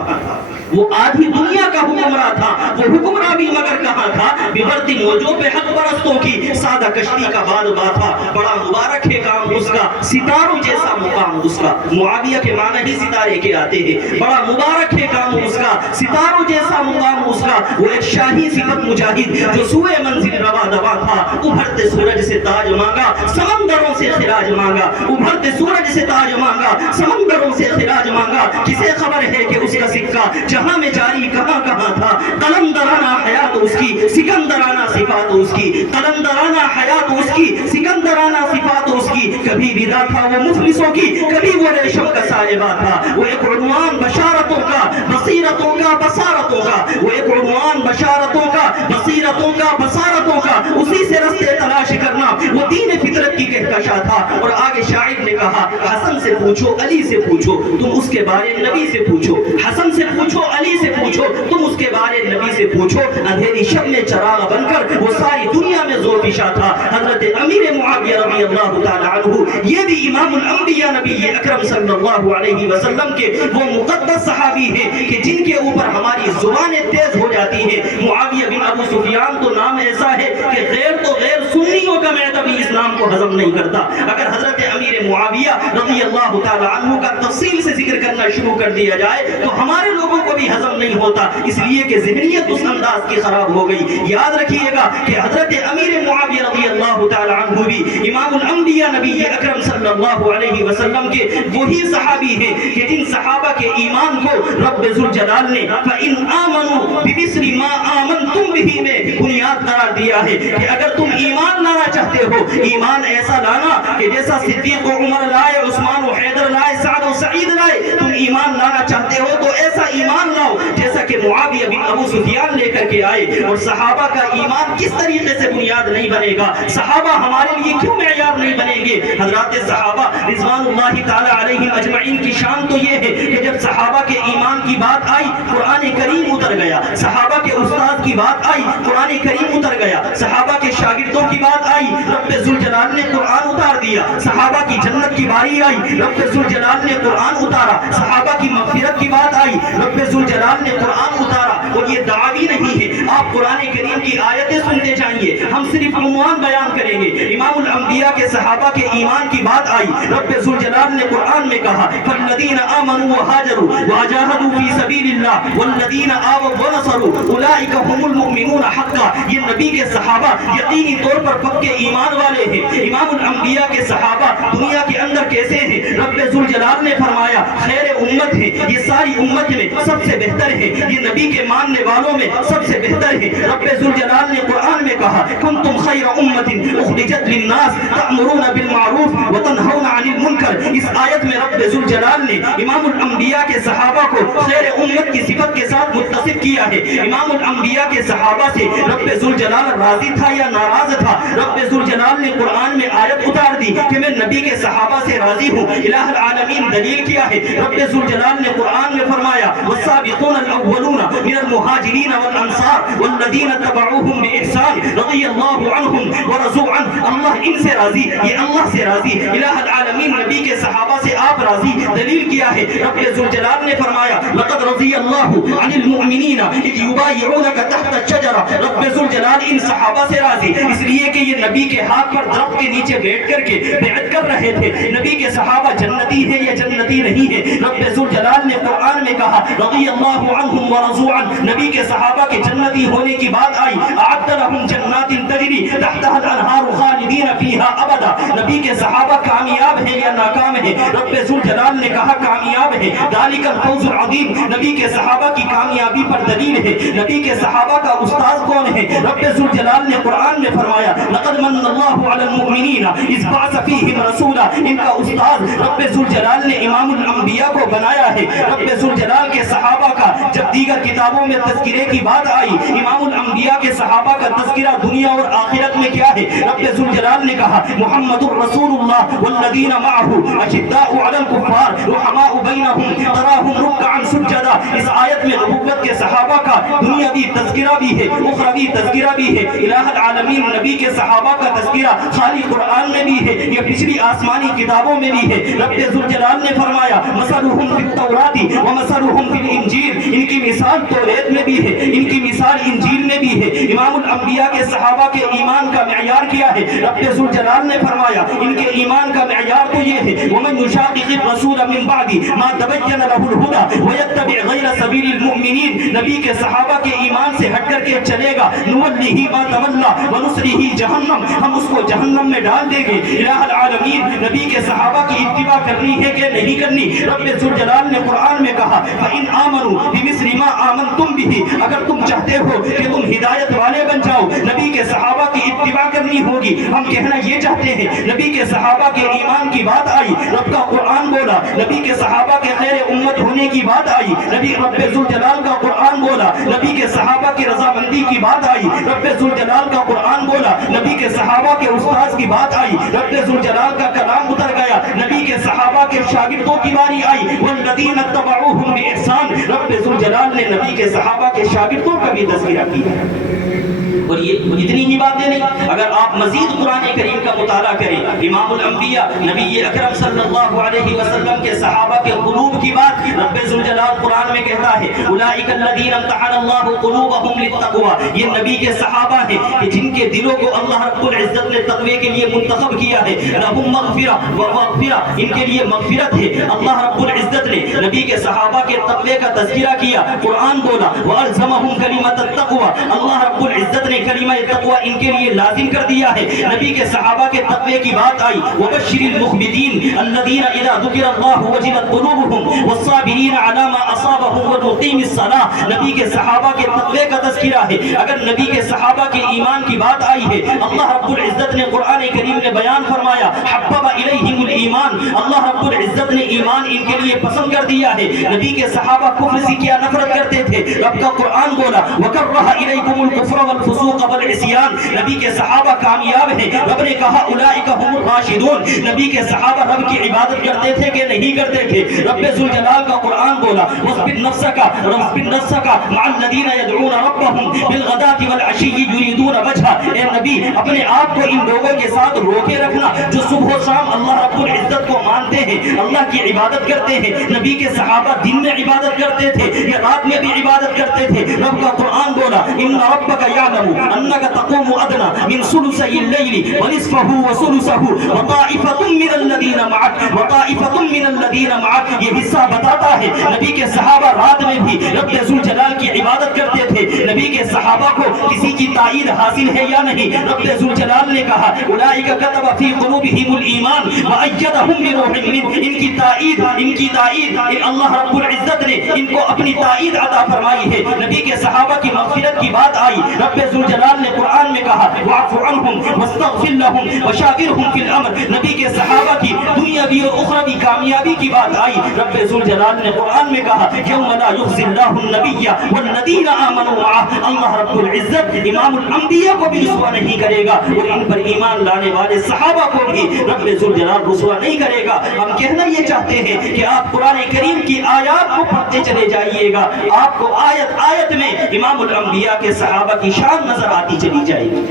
وہ آدھی دنیا کا حکمراں تھا، وہ حکمراں بھی مگر کہاں تھا؟ ببرتی موجوں پہ حق پرستوں کی سادہ کشتی کا بادبا تھا، بڑا مبارک ہے کام اس کا، ستاروں جیسا مقام اس کا۔ معاویہ کے معنی ہی ستارے کے آتے ہیں، بڑا مبارک ہے کام اس کا، ستاروں جیسا مقام اس کا۔ وہ ایک شاہی صفت مجاہد جو سوئے منزل روا دوا تھا، ابھرتے سورج سے تاج مانگا، سمندروں سے خراج مانگا، ابھرتے سورج سے تاج مانگا، سمندروں سے خراج مانگا۔ کسے خبر ہے کہ اس کا سکہ جہاں میں جاری کہاں کہاں تھا؟ قلندرانہ حیات اس کی، سکندرانہ صفات اس کی، قلندرانہ حیات اس کی، سکندرانہ صفات اس کی۔ کبھی ودا تھا وہ مفلسوں کی، کبھی وہ ریشم کا سائبہ تھا۔ وہ ایک عنوان بشارتوں کا، بصیرتوں کا، بصارتوں کا، وہ ایک عنوان بشارتوں کا، بصیرتوں کا، بصارتوں کا، اسی سے رستے تلاش کرنا وہ دین فطرت کی کہکشاں تھا۔ اور آگے شاعر نے کہا حسن سے پوچھو، علی سے پوچھو، تم اس کے بارے نبی سے پوچھو۔ حسن سے پوچھو، علی سے پوچھو، تم اس کے بارے نبی سے پوچھو۔ اندھیری شب میں چراغ بن کر وہ ساری دنیا میں زور پیشہ تھا، حضرت امیر معاویہ رضی اللہ تعالی عنہ۔ یہ بھی امام الانبیاء نبی اکرم صلی اللہ علیہ وسلم کے وہ مقدس صحابی ہیں کہ جن کے اوپر ہماری زبانیں تیز ہو جاتی ہیں۔ معاویہ بن ابو سفیان تو نام ایسا ہے کہ غیر تو غیر سنیوں کا معدہ بھی اسلام کو ہضم نہیں کرتا۔ اگر حضرت امیر معاویہ رضی اللہ تعالی عنہ کا تفصیل سے ذکر کرنا شروع کر دیا جائے تو ہمارے لوگوں کو بھی ہضم نہیں ہوتا، اس لیے کہ ذہنیت اس انداز کی خراب ہو گئی۔ یاد رکھیے گا کہ حضرت امیر معاویہ رضی اللہ تعالی عنہ بھی امام الانبیاء نبی اکرم صلی اللہ علیہ وسلم کے وہی صحابی ہیں کہ جن صحابہ کے ایمان کو رب ذوالجلال نے فَإِنْ آمَنُوا بِمِثْلِ مَا آمَنْتُمْ بِهِ میں بنیاد قرار دیا ہے کہ اگر تم ایمان لانا چاہتے ہو، ایمان ایسا لانا کہ جیسا صدیق و عمر لائے، عثمان و حیدر لائے، سعد و سعید لائے، تم ایمان لانا چاہتے ہو تو ایسا ایمان لاؤ جیسا جیسا کہ معاویہ بن ابو سفیان لے کر کے آئے. اور صحابہ کا ایمان کس طریقے سے بنیاد نہیں بنے گا, صحابہ ہمارے لیے کیوں معیار نہیں بنیں گے. حضرات صحابہ رضوان اللہ تعالی علیہم اجمعین کی شان تو یہ ہے کہ جب صحابہ کے ایمان کی بات آئی قرآن کریم اتر گیا, صحابہ کے استاد کی بات آئی قرآن کریم اتر گیا, صحابہ کے شاگردوں کی بات آئی رب ذوالجلال نے قرآن اتار دیا, صحابہ کی جنت کی باری آئی رب ذوالجلال نے قرآن اتارا, صحابہ کی مغفرت کی بات آئی رب ذوالجلال نے قرآن اتارا. اور یہ دعوی نہیں ہے, آپ قرآن کریم کی آیتیں سنتے جائیے, ہم صرف عنوان بیان کریں گے. امام الانبیاء کے صحابہ کے ایمان کی بات آئی, رب ذوالجلال نے قرآن میں کہا فالذین آمنوا وہاجروا وجاہدوا فی سبیل اللہ والذین آووا ونصروا اولئک هم المؤمنون حقا. یہ نبی کے صحابہ یقینی طور پر پکے ایمان والے ہیں. امام الانبیاء کے صحابہ دنیا کے اندر کیسے ہیں؟ رب ذوالجلال نے فرمایا خیر امت ہے, یہ ساری امت میں سب سے بہتر ہے, یہ نبی کے ماننے والوں میں سب سے بہتر ہے. رب ذوالجلال نے قرآن میں کہا کنتم خیر امت اخرجت للناس تأمرون بالمعروف وتنہون عن المنکر. اس آیت میں رب ذوالجلال نے امام الانبیاء کے صحابہ کو خیر امت کی صفت کے ساتھ متصف کیا ہے. امام الانبیاء کے صحابہ سے رب ذوالجلال راضی تھا یا ناراض تھا؟ رب ذوالجلال نے قرآن میں آیت اتار دی کہ میں نبی کے صحابہ سے راضی ہوں. الہ العالمین دلیل کیا ہے؟ رب ذوالجلال نے قرآن میں فرمایا والسابقون الاولون من المہاجرین والانصار والذین تبعوهم باحسان رضی اللہ عنہم ورضوا عنہ. اللہ ان سے راضی, یہ اللہ سے راضی. الہ العالمین نبی کے صحابہ سے آپ راضی, دلیل کیا ہے؟ رب ذوالجلال نے فرمایا لقد رضی اللہ عن المؤمنین اذ یبایعونک تحت الشجرہ. رب ذوالجلال ان صحابہ سے راضی اس لیے کہ یہ نبی کے ہاتھ پر درخت کے نیچے بیٹھ کر کے بیعت کر رہے تھے. نبی کے صحابہ جنتی ہے یا جنتی نہیں ہے؟ رب ذوالجلال نے قرآن میں کہا رضی اللہ عنہم ورضوا عنہ. نبی کے صحابہ کے جنتی ہونے کی بات آئی اعد لهم جنات تجری تحتها الانہار خالدین فیہا ابدا. نبی کے صحابہ کامیاب ہے یا ناکام ہے؟ رب ذوالجلال نے کہا کامیاب ہے. ذالک الفوز العظیم. نبی کے صحابہ کی کامیابی پر دلیل ہے. نبی کے صحابہ کا استاذ کون ہے؟ رب ذوالجلال نے قرآن میں فرمایا لقد من اللہ علی المؤمنین اذ بعث فیہم رسولا. ان کا استاذ رب ذوالجلال نے امام الانبیاء کو بنایا ہے. رب ذوالجلال کے صحابہ کا جب دیگر کتابوں میں تذکرے کی بات آئی امام الانبیاء کے صحابہ کا تذکرہ دنیا اور آخرت میں کیا ہے؟ رب ذوالجلال نے کہا محمد الرسول اللہ والذین معه اشداء علی الکفار رحماء بینہم تراہم رکعا سجدا. اس آیت میں نبوت کے صحابہ کا دنیاوی تذکرہ بھی ہے, اخروی تذکرہ بھی ہے. الہ العالمین نبی کے صحابہ کا تذکرہ خالی قرآن میں بھی ہے, یہ پچھلی آسمانی کتابوں میں بھی ہے. رب ذوالجلال نے فرمایا مثلہم فی التوراۃ ومثلہم فی الانجیل. ان کی مثال توریت میں بھی ہے, ان کی مثال انجیل میں بھی ہے. امام الانبیاء کے صحابہ کے ایمان کا معیار کیا ہے؟ رب ذوالجلال نے فرمایا ان کے ایمان کا معیار تو یہ ہے ومن یشاقق الرسول من بعد ما تبین له الهدى ويتبع غیر سبیل المؤمنین. نبی کے صحابہ کے ایمان سے ہٹ کر کے چلے گا نولہ ما تولى ونصلہ جہنم. ہم اس کو جہنم میں ڈال دیں گے. الہ العالمین نبی کے صحابہ کی اتباع کرنی ہے کہ نہیں کرنی؟ رب ذوالجلال نے قرآن میں کہا فإن آمنوا بمثل ما آمنتم به. اگر تم چاہتے ہو کہ تم ہدایت والے بن جاؤ نبی کے صحابہ کی اتباع کرنی ہوگی. ہم کہنا یہ چاہتے ہیں نبی کے صحابہ کے ایمان کی بات آئی رب کا قرآن بولا, نبی کے صحابہ کے خیر امت ہونے کی بات آئی نبی رب ذوالجلال کا قرآن بولا, نبی کے صحابہ کی رضامندی کی بات آئی رب ذوالجلال کا قرآن بولا, نبی کے صحابہ کے استاذ کی بات آئی رب ذوالجلال کا کلام اتر گیا, نبی کے صحابہ کے شاگردوں کی باری آئی والذین اتبعوهم باحسان. رب ذوالجلال نے نبی کے صحابہ کے شاگردوں کا بھی تذکرہ کیا. اور یہ اتنی ہی باتیں نہیں, اگر آپ مزید قرآن کریم کا مطالعہ کریں امام الانبیاء نبی اکرم صلی اللہ علیہ وسلم کے صحابہ کے قلوب کی بات رب ذوالجلال قرآن میں کہتا ہے اولئک الذین امتحن اللہ قلوبهم للتقوی. یہ نبی کے صحابہ ہیں کہ جن کے دلوں کو اللہ رب العزت نے تقوی کے لیے منتخب کیا ہے. لہم مغفرہ ومغفرہ, ان کے لیے مغفرت ہے. اللہ رب العزت نے نبی کے صحابہ کے تقوی کا تذکرہ کیا, قرآن بولا والزمهم کلمۃ التقوی. اللہ رب العزت نے کلمہ تقوی ان کے لیے لازم کر دیا ہے. نبی کے صحابہ کے تقوی کی بات آئی وبشر المخبتین الذین اذا ذکر اللہ وجلت قلوبهم والصابرین علی ما اصابهم والمقیم الصلاۃ. نبی کے صحابہ کے تقوی کا تذکرہ ہے. اگر نبی کے صحابہ کے ایمان کی بات آئی ہے اللہ رب العزت نے قرآن کریم نے بیان فرمایا حبب الیہم الایمان. اللہ رب العزت نے ایمان ان کے لیے پسند کر دیا ہے. نبی کے صحابہ کفر سے کیا نفرت کرتے تھے. رب کا قرآن بولا وَكَرَّهَ إِلَيْكُمُ الْكُفْرَ وَالْفُسُوقَ وَالْعِصْيَانَ. نبی کے صحابہ کامیاب ہیں. رب نے کہا أُولَئِكَ هُمُ الرَّاشِدُونَ. نبی کے صحابہ رب کی عبادت کرتے تھے کہ نہیں کرتے تھے؟ رب ذوالجلال کا قرآن بولا وَاصْبِرْ نَفْسَكَ مَعَ الَّذِينَ يَدْعُونَ رَبَّهُمْ بِالْغَدَاةِ وَالْعَشِيِّ يُرِيدُونَ وَجْهَهُ. اے نبی اپنے آپ کو ان لوگوں کے ساتھ روکے رکھنا جو صبح و شام اللہ رب العزت کو مانتے ہیں, اللہ کی عبادت کرتے ہیں. نبی کے صحابہ دن میں عبادت کرتے تھے یا رات میں بھی عبادت کرتے تھے. رب کا قرآن بولا ان ربک یعلم انک تقوم ادنی من ثلثی اللیل ونصفہ وثلثہ وطائفۃ من الذین معک. یہ حصہ بتاتا ہے نبی کے صحابہ رات میں بھی رب ذوالجلال کی عبادت کرتے تھے. نبی کے صحابہ کو کسی کی تائید حاصل ہے یا نہیں؟ رب ذوالجلال نے کہا اولئک کتب فی قلوبہم الایمان وأیدہم بروح منہ. ان کی تائید اللہ رب العزت نے ان کو اپنی تائید عطا فرمائی ہے. نبی کے صحابہ کی مغفرت کی بات آئی. رب ذوالجلال نے قرآن میں کہا واعف عنہم واستغفر لہم وشاورہم فی الامر. نبی کے صحابہ کی دنیاوی اور اخروی کامیابی کی بات آئی. رب ذوالجلال نے قرآن میں کہا یوم لا یخزی اللہ النبی والذین آمنوا معہ. اللہ رب العزت امام الانبیاء کو بھی رسوا نہیں کرے گا اور ان پر ایمان لانے والے صحابہ کو بھی رب ذوالجلال رسوا نہیں کرے گا. ہم کہنا یہ چاہتے ہیں کہ آپ قرآن کریم کی آیات کو پڑھتے چلے جائیے گا, آپ کو آیت آیت میں امام الانبیاء کے صحابہ کی شان نظر آتی چلی جائے گی.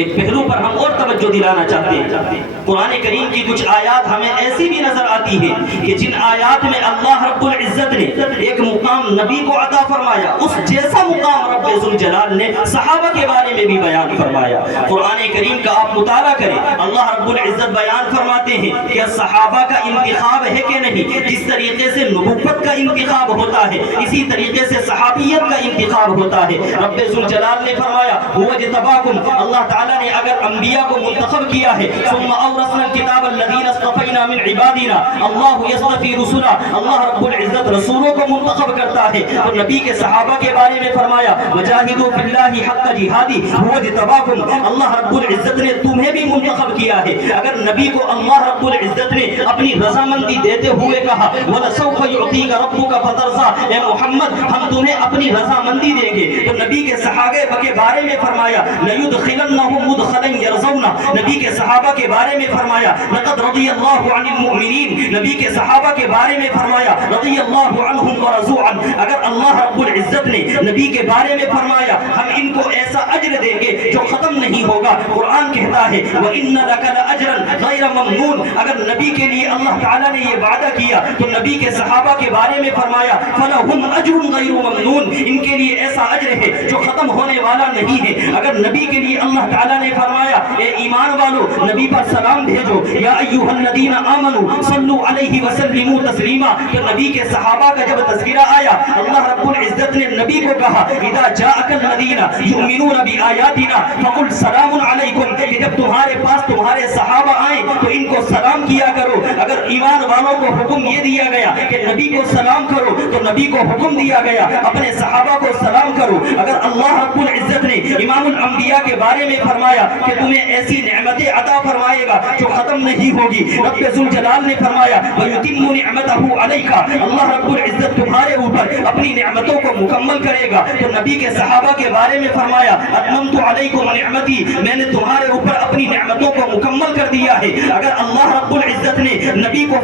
ایک پہلو پر ہم اور توجہ دلانا چاہتے ہیں. قرآن کریم کی کچھ آیات ہمیں ایسی بھی نظر آتی ہے کہ جن آیات میں اللہ رب العزت نے ایک مقام نبی کو عطا فرمایا, اس جیسا مقام رب ذوالجلال نے صحابہ کے بارے میں بھی بیان فرمایا. قرآن کریم کا آپ مطالعہ کریں, اللہ رب العزت بیان فرماتے ہیں کہ صحابہ کا انتخاب ہے کہ نہیں. جس طریقے سے نبوت کا انتخاب ہوتا ہے اسی طریقے سے صحابیت کا انتخاب ہوتا ہے. رب ذوالجلال نے فرمایا هو اجتباکم. اللہ تعالیٰ نے اگر انبیاء کو منتخب کیا ہے ثم اورثنا الكتاب الذين اصطفينا من عبادنا. اللہ یصطفی رسلا, اللہ رب العزت رسولوں کو منتخب کرتا ہے. اور نبی کے صحابہ کے بارے میں فرمایا وجاہدوا فی اللہ حق جہادی هو اجتباکم. اللہ رب العزت نے تمہیں بھی منتخب کیا ہے. اگر نبی کو اللہ رب العزت نے اپنی رضامندی دیتے ہوئے کہا ولسوف یعطیک ربک فترضی, اے محمد ہم تمہیں اپنی رضامندی دیں گے, تو نبی کے صحابہ کے بارے میں فرمایا لیدخلنہم مدخلا یرضون. نبی کے صحابہ کے بارے میں فرمایا لقد رضی اللہ عن المؤمنین. نبی کے صحابہ کے بارے میں فرمایا رضی اللہ عنہم ورضوا عنہ. اگر اللہ رب العزت نے نبی کے بارے میں فرمایا ہم ان کو ایسا اجر دیں گے جو ختم نہیں ہوگا. قرآن کہتا ہے وَإِنَّ لَكَ لَأَجْرًا غَيْرَ مَمْنُونَ. اگر نبی کے لیے اللہ تعالیٰ نے یہ وعدہ کیا تو نبی کے صحابہ کے بارے میں فرمایا فَلَهُمْ أَجْرٌ غَيْرُ مَمْنُونَ. ان کے لیے ایسا اجر ہے جو ختم ہونے والا نہیں ہے. اگر نبی کے لیے اللہ تعالیٰ نے فرمایا اے ایمان والو نبی پر سلام بھیجو یا ایھا الذین آمنوا صلوا علیہ وسلموا تسلیما. تو نبی کے صحابہ کا جب تذکرہ آیا اللہ رب العزت نے نبی کو کہا اذا جاءک الذین یؤمنون بآیاتنا فقل سلام علیکم, کہ جب تمہارے پاس تمہارے صحابہ آئیں تو ان کو سلام کیا کرو. اگر ایمان والوں کو حکم یہ دیا گیا کہ نبی کو سلام کرو تو نبی کو حکم دیا گیا اپنے صحابہ کو سلام کرو. اگر اللہ رب العزت نے امام الانبیاء کے بارے میں فرمایا کہ تمہیں ایسی نعمتیں عطا فرمائے گا جو ختم نہیں ہوگی. رب ذوالجلال نے فرمایا وَيُتِمُّ نِعْمَتَهُ عَلَيْكَ. اللہ رب العزت تمہارے اوپر اپنی نعمتوں کو مکمل کرے گا. تو نبی کے صحابہ کے بارے میں فرمایا أَتْمَمْتُ عَلَيْكُمْ نِعْمَتِي, میں نے تمہارے اوپر اپنی نعمتوں کو مکمل کر دیا ہے. اگر اللہ رب العزت نے نبی کو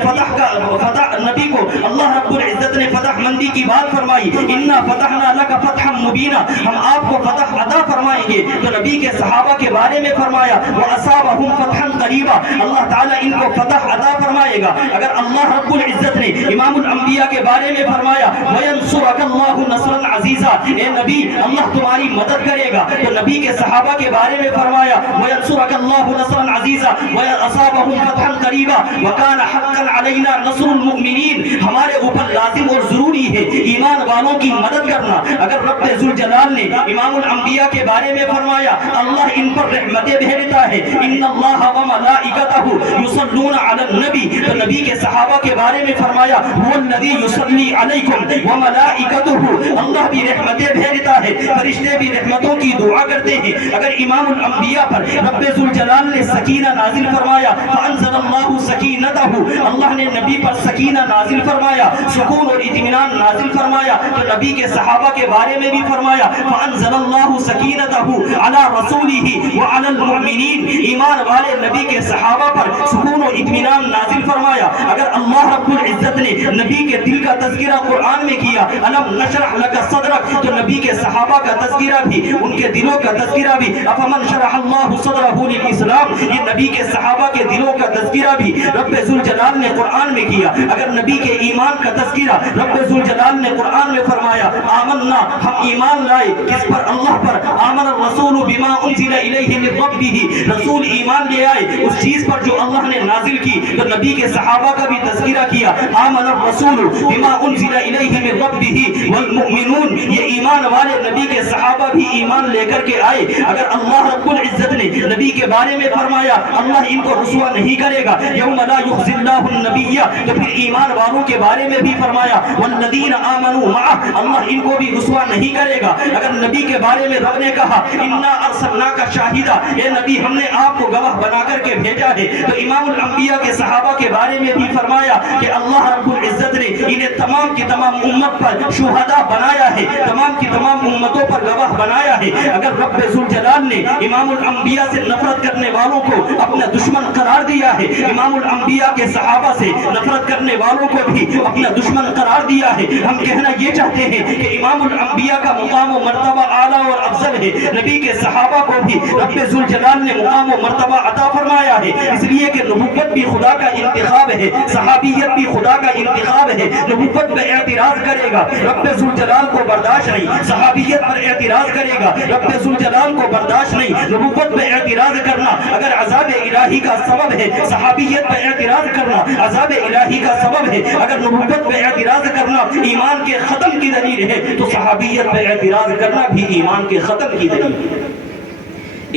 نبی کو اللہ رب العزت نے فتح مندی کی بات فرمائی اِنَّا فَتَحْنَا لَكَ فَتْحًا مُبِينًا, ہم آپ کو فتح عطا فرمائیں گے. تو نبی کے صحابہ کے بارے میں فرمایا وَأَصَابَهُمْ فَتْحًا قَرِيبًا, اللہ تعالیٰ ان کو فتح عطا فرمائے گا. اگر اللہ رب العزت نے امام الانبیاء کے بارے میں فرمایا وَيَنْصُرَكَ اللَّهُ نَصْرًا عَزِيزًا, اے نبی اللہ تمہاری مدد کرے گا. تو نبی کے صحابہ کے بارے میں فرمایا وَيَنْصُرَكَ اللَّهُ نَصْرًا عَزِيزًا وَأَصَابَهُمْ فَتْحًا قَرِيبًا وَكَانَ حَقًّا عَلَى علینا نصر المؤمنین، ہمارے اوپر لازم اور ضروری ہے ایمان والوں کی مدد کرنا۔ اگر رب ذوالجلال نے امام الانبیاء کے بارے میں فرمایا اللہ ان پر رحمتیں بھیجتا ہے، ان اللہ و ملائکتہ یصلون علی النبی، تو نبی کے صحابہ کے بارے میں فرمایا هو الذی یصلی علیکم وملائکتہ، اللہ بھی رحمتیں بھیجتا ہے، فرشتے بھی رحمتوں کی دعا کرتے ہیں۔ اگر امام الانبیاء پر رب ذوالجلال نے سکینہ نازل فرمایا فانزل اللہ سکینتہ، اللہ نے نبی پر سکینہ نازل فرمایا، سکون اور اطمینان نازل فرمایا، تو نبی کے صحابہ کے بارے میں بھی فرمایا فانزل اللہ سکینتہ علی رسولہ وعلی المؤمنین، ایمان والے نبی کے صحابہ پر سکون و اطمینان نازل فرمایا۔ اگر اللہ رب العزت نے نبی کے دل کا تذکرہ قرآن میں کیا الم نشرح لک صدرک، تو نبی کے صحابہ کا تذکرہ بھی، ان کے دلوں کا تذکرہ بھی، افمن شرح اللہ صدرہ للاسلام، یہ نبی کے صحابہ کے دلوں کا تذکرہ بھی رب ذوالجلال نے قرآن میں کیا۔ اگر نبی کے ایمان کا تذکرہ رب ذوالجلال نے قرآن میں فرمایا آمنا، ہم ایمان لائے کس پر؟ اللہ پر، آمن الرسول بما انزل الیہ من ربہ، رسول ایمان لے آئے اس چیز پر جو اللہ نے نازل کی، تو نبی کے صحابہ کا بھی تذکرہ کیا آمن الرسول بما انزل الیہ من ربہ والمؤمنون، یہ ایمان والے نبی کے صحابہ بھی ایمان لے کر کے آئے۔ اگر اللہ رب العزت نے نبی کے بارے میں فرمایا اللہ ان کو رسوا نہیں کرے گا یوم لا یخزی اللہ النبی، تو پھر ایمان والوں کے بارے میں بھی فرمایا والذین آمنوا معہ، اللہ ان کو بھی رسوا نہیں کرے گا۔ اگر نبی کے بارے میں رب نے کہا انا ارسلناک شاہدا، اے نبی ہم نے آپ کو گواہ بنا کر کے بھیجا ہے، تو امام الانبیاء کے صحابہ کے بارے میں بھی فرمایا کہ اللہ رب العزت نے انہیں تمام کی تمام امت پر شہداء بنایا ہے، تمام کی تمام امتوں پر گواہ بنایا ہے۔ اگر رب ذوالجلال نے امام الانبیاء سے نفرت کرنے والوں کو اپنا دشمن قرار دیا ہے، امام الانبیاء کے صحابہ سے نفرت کرنے والوں کو بھی اپنا دشمن قرار دیا ہے۔ ہم کہنا یہ چاہتے ہیں کہ امام الانبیاء کا مقام و مرتبہ اعلیٰ اور افضل ہے، نبی کے صحابہ کو بھی رب ذوالجلال نے مقام و مرتبہ عطا فرمایا ہے، اس لیے کہ نبوت بھی خدا کا انتخاب ہے، صحابیت بھی خدا کا انتخاب ہے۔ نبوت پہ اعتراض کرے گا رب ذوالجلال کو برداشت نہیں، صحابیت پر اعتراض کرے گا رب ذوالجلال کو برداشت نہیں۔ نبوت پہ اعتراض کرنا اگر عذاب الہی کا سبب ہے، صحابیت پہ اعتراض کرنا عذاب الہی کا سبب ہے۔ اگر نبوت پہ اعتراض کرنا ایمان کے ختم کی دلیل ہے، تو صحابیت پہ اعتراض کرنا بھی ایمان کے ختم کی دلیل ہے۔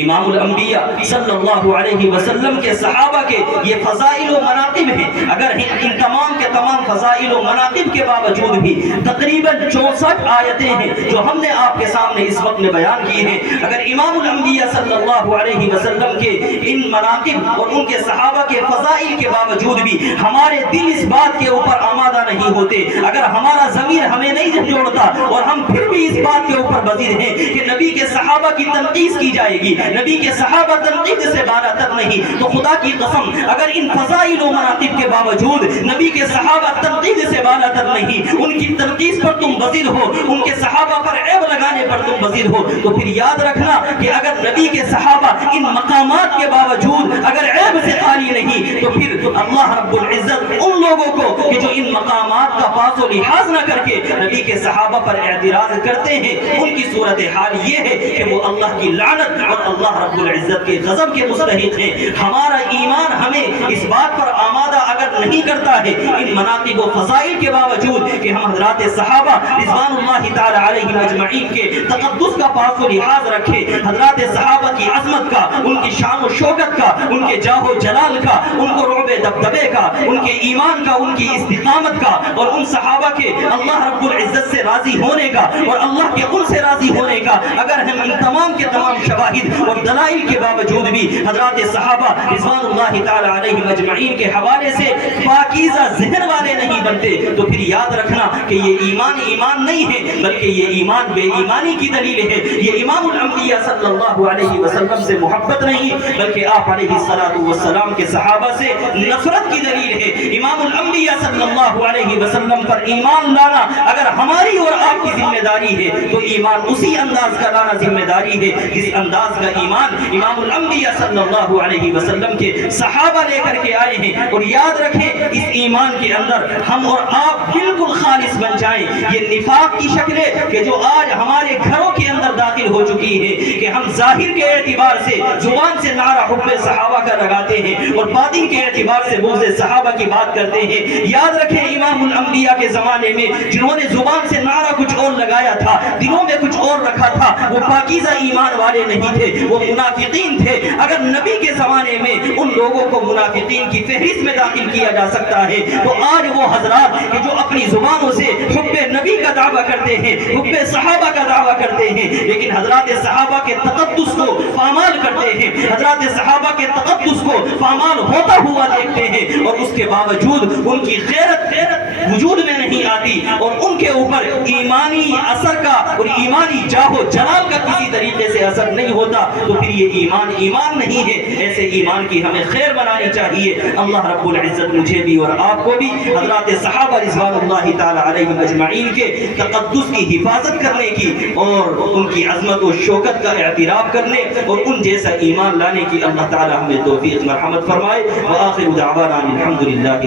امام الانبیاء صلی اللہ علیہ وسلم کے صحابہ کے یہ فضائل و مناقب ہیں۔ اگر ان تمام کے تمام فضائل و مناقب کے باوجود بھی تقریباً 64 آیتیں ہیں جو ہم نے آپ کے سامنے اس وقت میں بیان کی ہیں، اگر امام الانبیاء صلی اللہ علیہ وسلم کے ان مناقب اور ان کے صحابہ کے فضائل کے باوجود بھی ہمارے دل اس بات کے اوپر آمادہ نہیں ہوتے، اگر ہمارا ضمیر ہمیں نہیں جوڑتا اور ہم پھر بھی اس بات کے اوپر بزید ہیں کہ نبی کے صحابہ کی تنقید کی جائے گی، نبی کے صحابہ تنقید سے بالا تر نہیں، تو خدا کی قسم اگر ان فضائل و مناقب کے باوجود نبی کے صحابہ تنقید سے بالا تر نہیں، ان کی تنقید پر تم بزید ہو، ان کے صحابہ پر عیب لگانے پر تم بزید ہو، تو پھر یاد رکھنا کہ اگر نبی کے صحابہ ان مقامات کے باوجود اگر عیب سے خالی نہیں، تو پھر اللہ رب العزت ان لوگوں کو کہ جو ان مقامات کا پاس و لحاظ نہ کر کے نبی کے صحابہ پر اعتراض کرتے ہیں، ان کی صورتحال یہ ہے کہ وہ اللہ کی لعنت اور اللہ رب العزت کے غضب کے مستحق ہیں۔ ہمارا ایمان ہمیں اس بات پر آمادہ اگر نہیں کرتا ہے ان مناقب و فضائل کے باوجود کہ ہم حضرات صحابہ رضوان اللہ تعالی علیہم اجمعین کے تقدس کا پاس و لحاظ رکھے، حضرات صحابہ کی عظمت کا، ان کی شان و شوکت کا، ان کے جاہ و جلال کا، ان کو رعب دبدبے کا، ان کے ایمان کا، ان کی استقامت کا، اور ان صحابہ کے اللہ رب العزت سے راضی ہونے کا اور اللہ کے ان سے راضی ہونے کا اگر ہم ان تمام کے تمام شواہد اور دلائل کے باوجود بھی حضرات صحابہ رضوان اللہ تعالی علیہم اجمعین کے حوالے سے پاکیزہ ذہن والے نہیں بنتے، تو پھر یاد رکھنا کہ یہ ایمان نہیں ہے بلکہ یہ ایمان بے ایمانی کی دلیل ہے۔ یہ امام الانبیاء صلی اللہ علیہ وسلم سے محبت نہیں بلکہ آپ علیہ السلام کے صحابہ سے نفرت کی دلیل ہے۔ امام الانبیاء صلی اللہ علیہ وسلم پر ایمان لانا اگر ہماری اور آپ کی ذمہ داری ہے تو ایمان اسی انداز کا لانا ذمہ داری ہے جس انداز کا ایمان امام الانبیاء صلی اللہ علیہ وسلم کے صحابہ لے کر کے آئے ہیں۔ اور یاد یاد رکھیں اس ایمان کے اندر ہم اور آپ بالکل خالص بن جائیں. یہ نفاق کی شکل ہے کہ جو آج ہمارے گھروں کے اندر داخل ہو چکی ہے کہ ہم ظاہر کے اعتبار سے زبان سے نعرہ حب صحابہ کا لگاتے ہیں اور باطن کے اعتبار سے بغض صحابہ کی بات کرتے ہیں. یاد رکھیں امام الانبیاء کے زمانے میں جنہوں نے زبان سے نعرہ کچھ اور لگایا تھا, دلوں میں کچھ اور رکھا تھا, وہ پاکیزہ ایمان والے نہیں تھے, وہ منافقین تھے. اگر نبی کے زمانے میں ان لوگوں کو منافقین کی فہرست میں داخل کیا جا سکتا ہے تو آج وہ حضرات کہ جو اپنی زبانوں سے حب نبی کا دعویٰ کرتے ہیں, حب صحابہ کا دعویٰ کرتے ہیں, لیکن حضرات صحابہ کے تقدس کو پامال کرتے ہیں, حضرات صحابہ کے تقدس کو پامال ہوتا ہوا دیکھتے ہیں, اور اس کے باوجود ان کی غیرت وجود میں نہیں آتی اور ان کے اوپر ایمانی اثر کا اور ایمانی جاہ و جلال کا کسی طریقے سے اثر نہیں ہوتا, تو پھر یہ ایمان نہیں ہے. ایسے ایمان کی ہمیں خیر بنانی چاہیے. اللہ رب العزت مجھے بھی اور آپ کو بھی حضرات صحابہ رضوان اللہ تعالی علیہم اجمعین کے تقدس کی حفاظت کرنے کی اور ان کی عظمت و شوکت کا اعتراف کرنے اور ان جیسا ایمان لانے کی اللہ تعالی ہمیں توفیق مرحمت فرمائے. وآخر دعوانا الحمدللہ.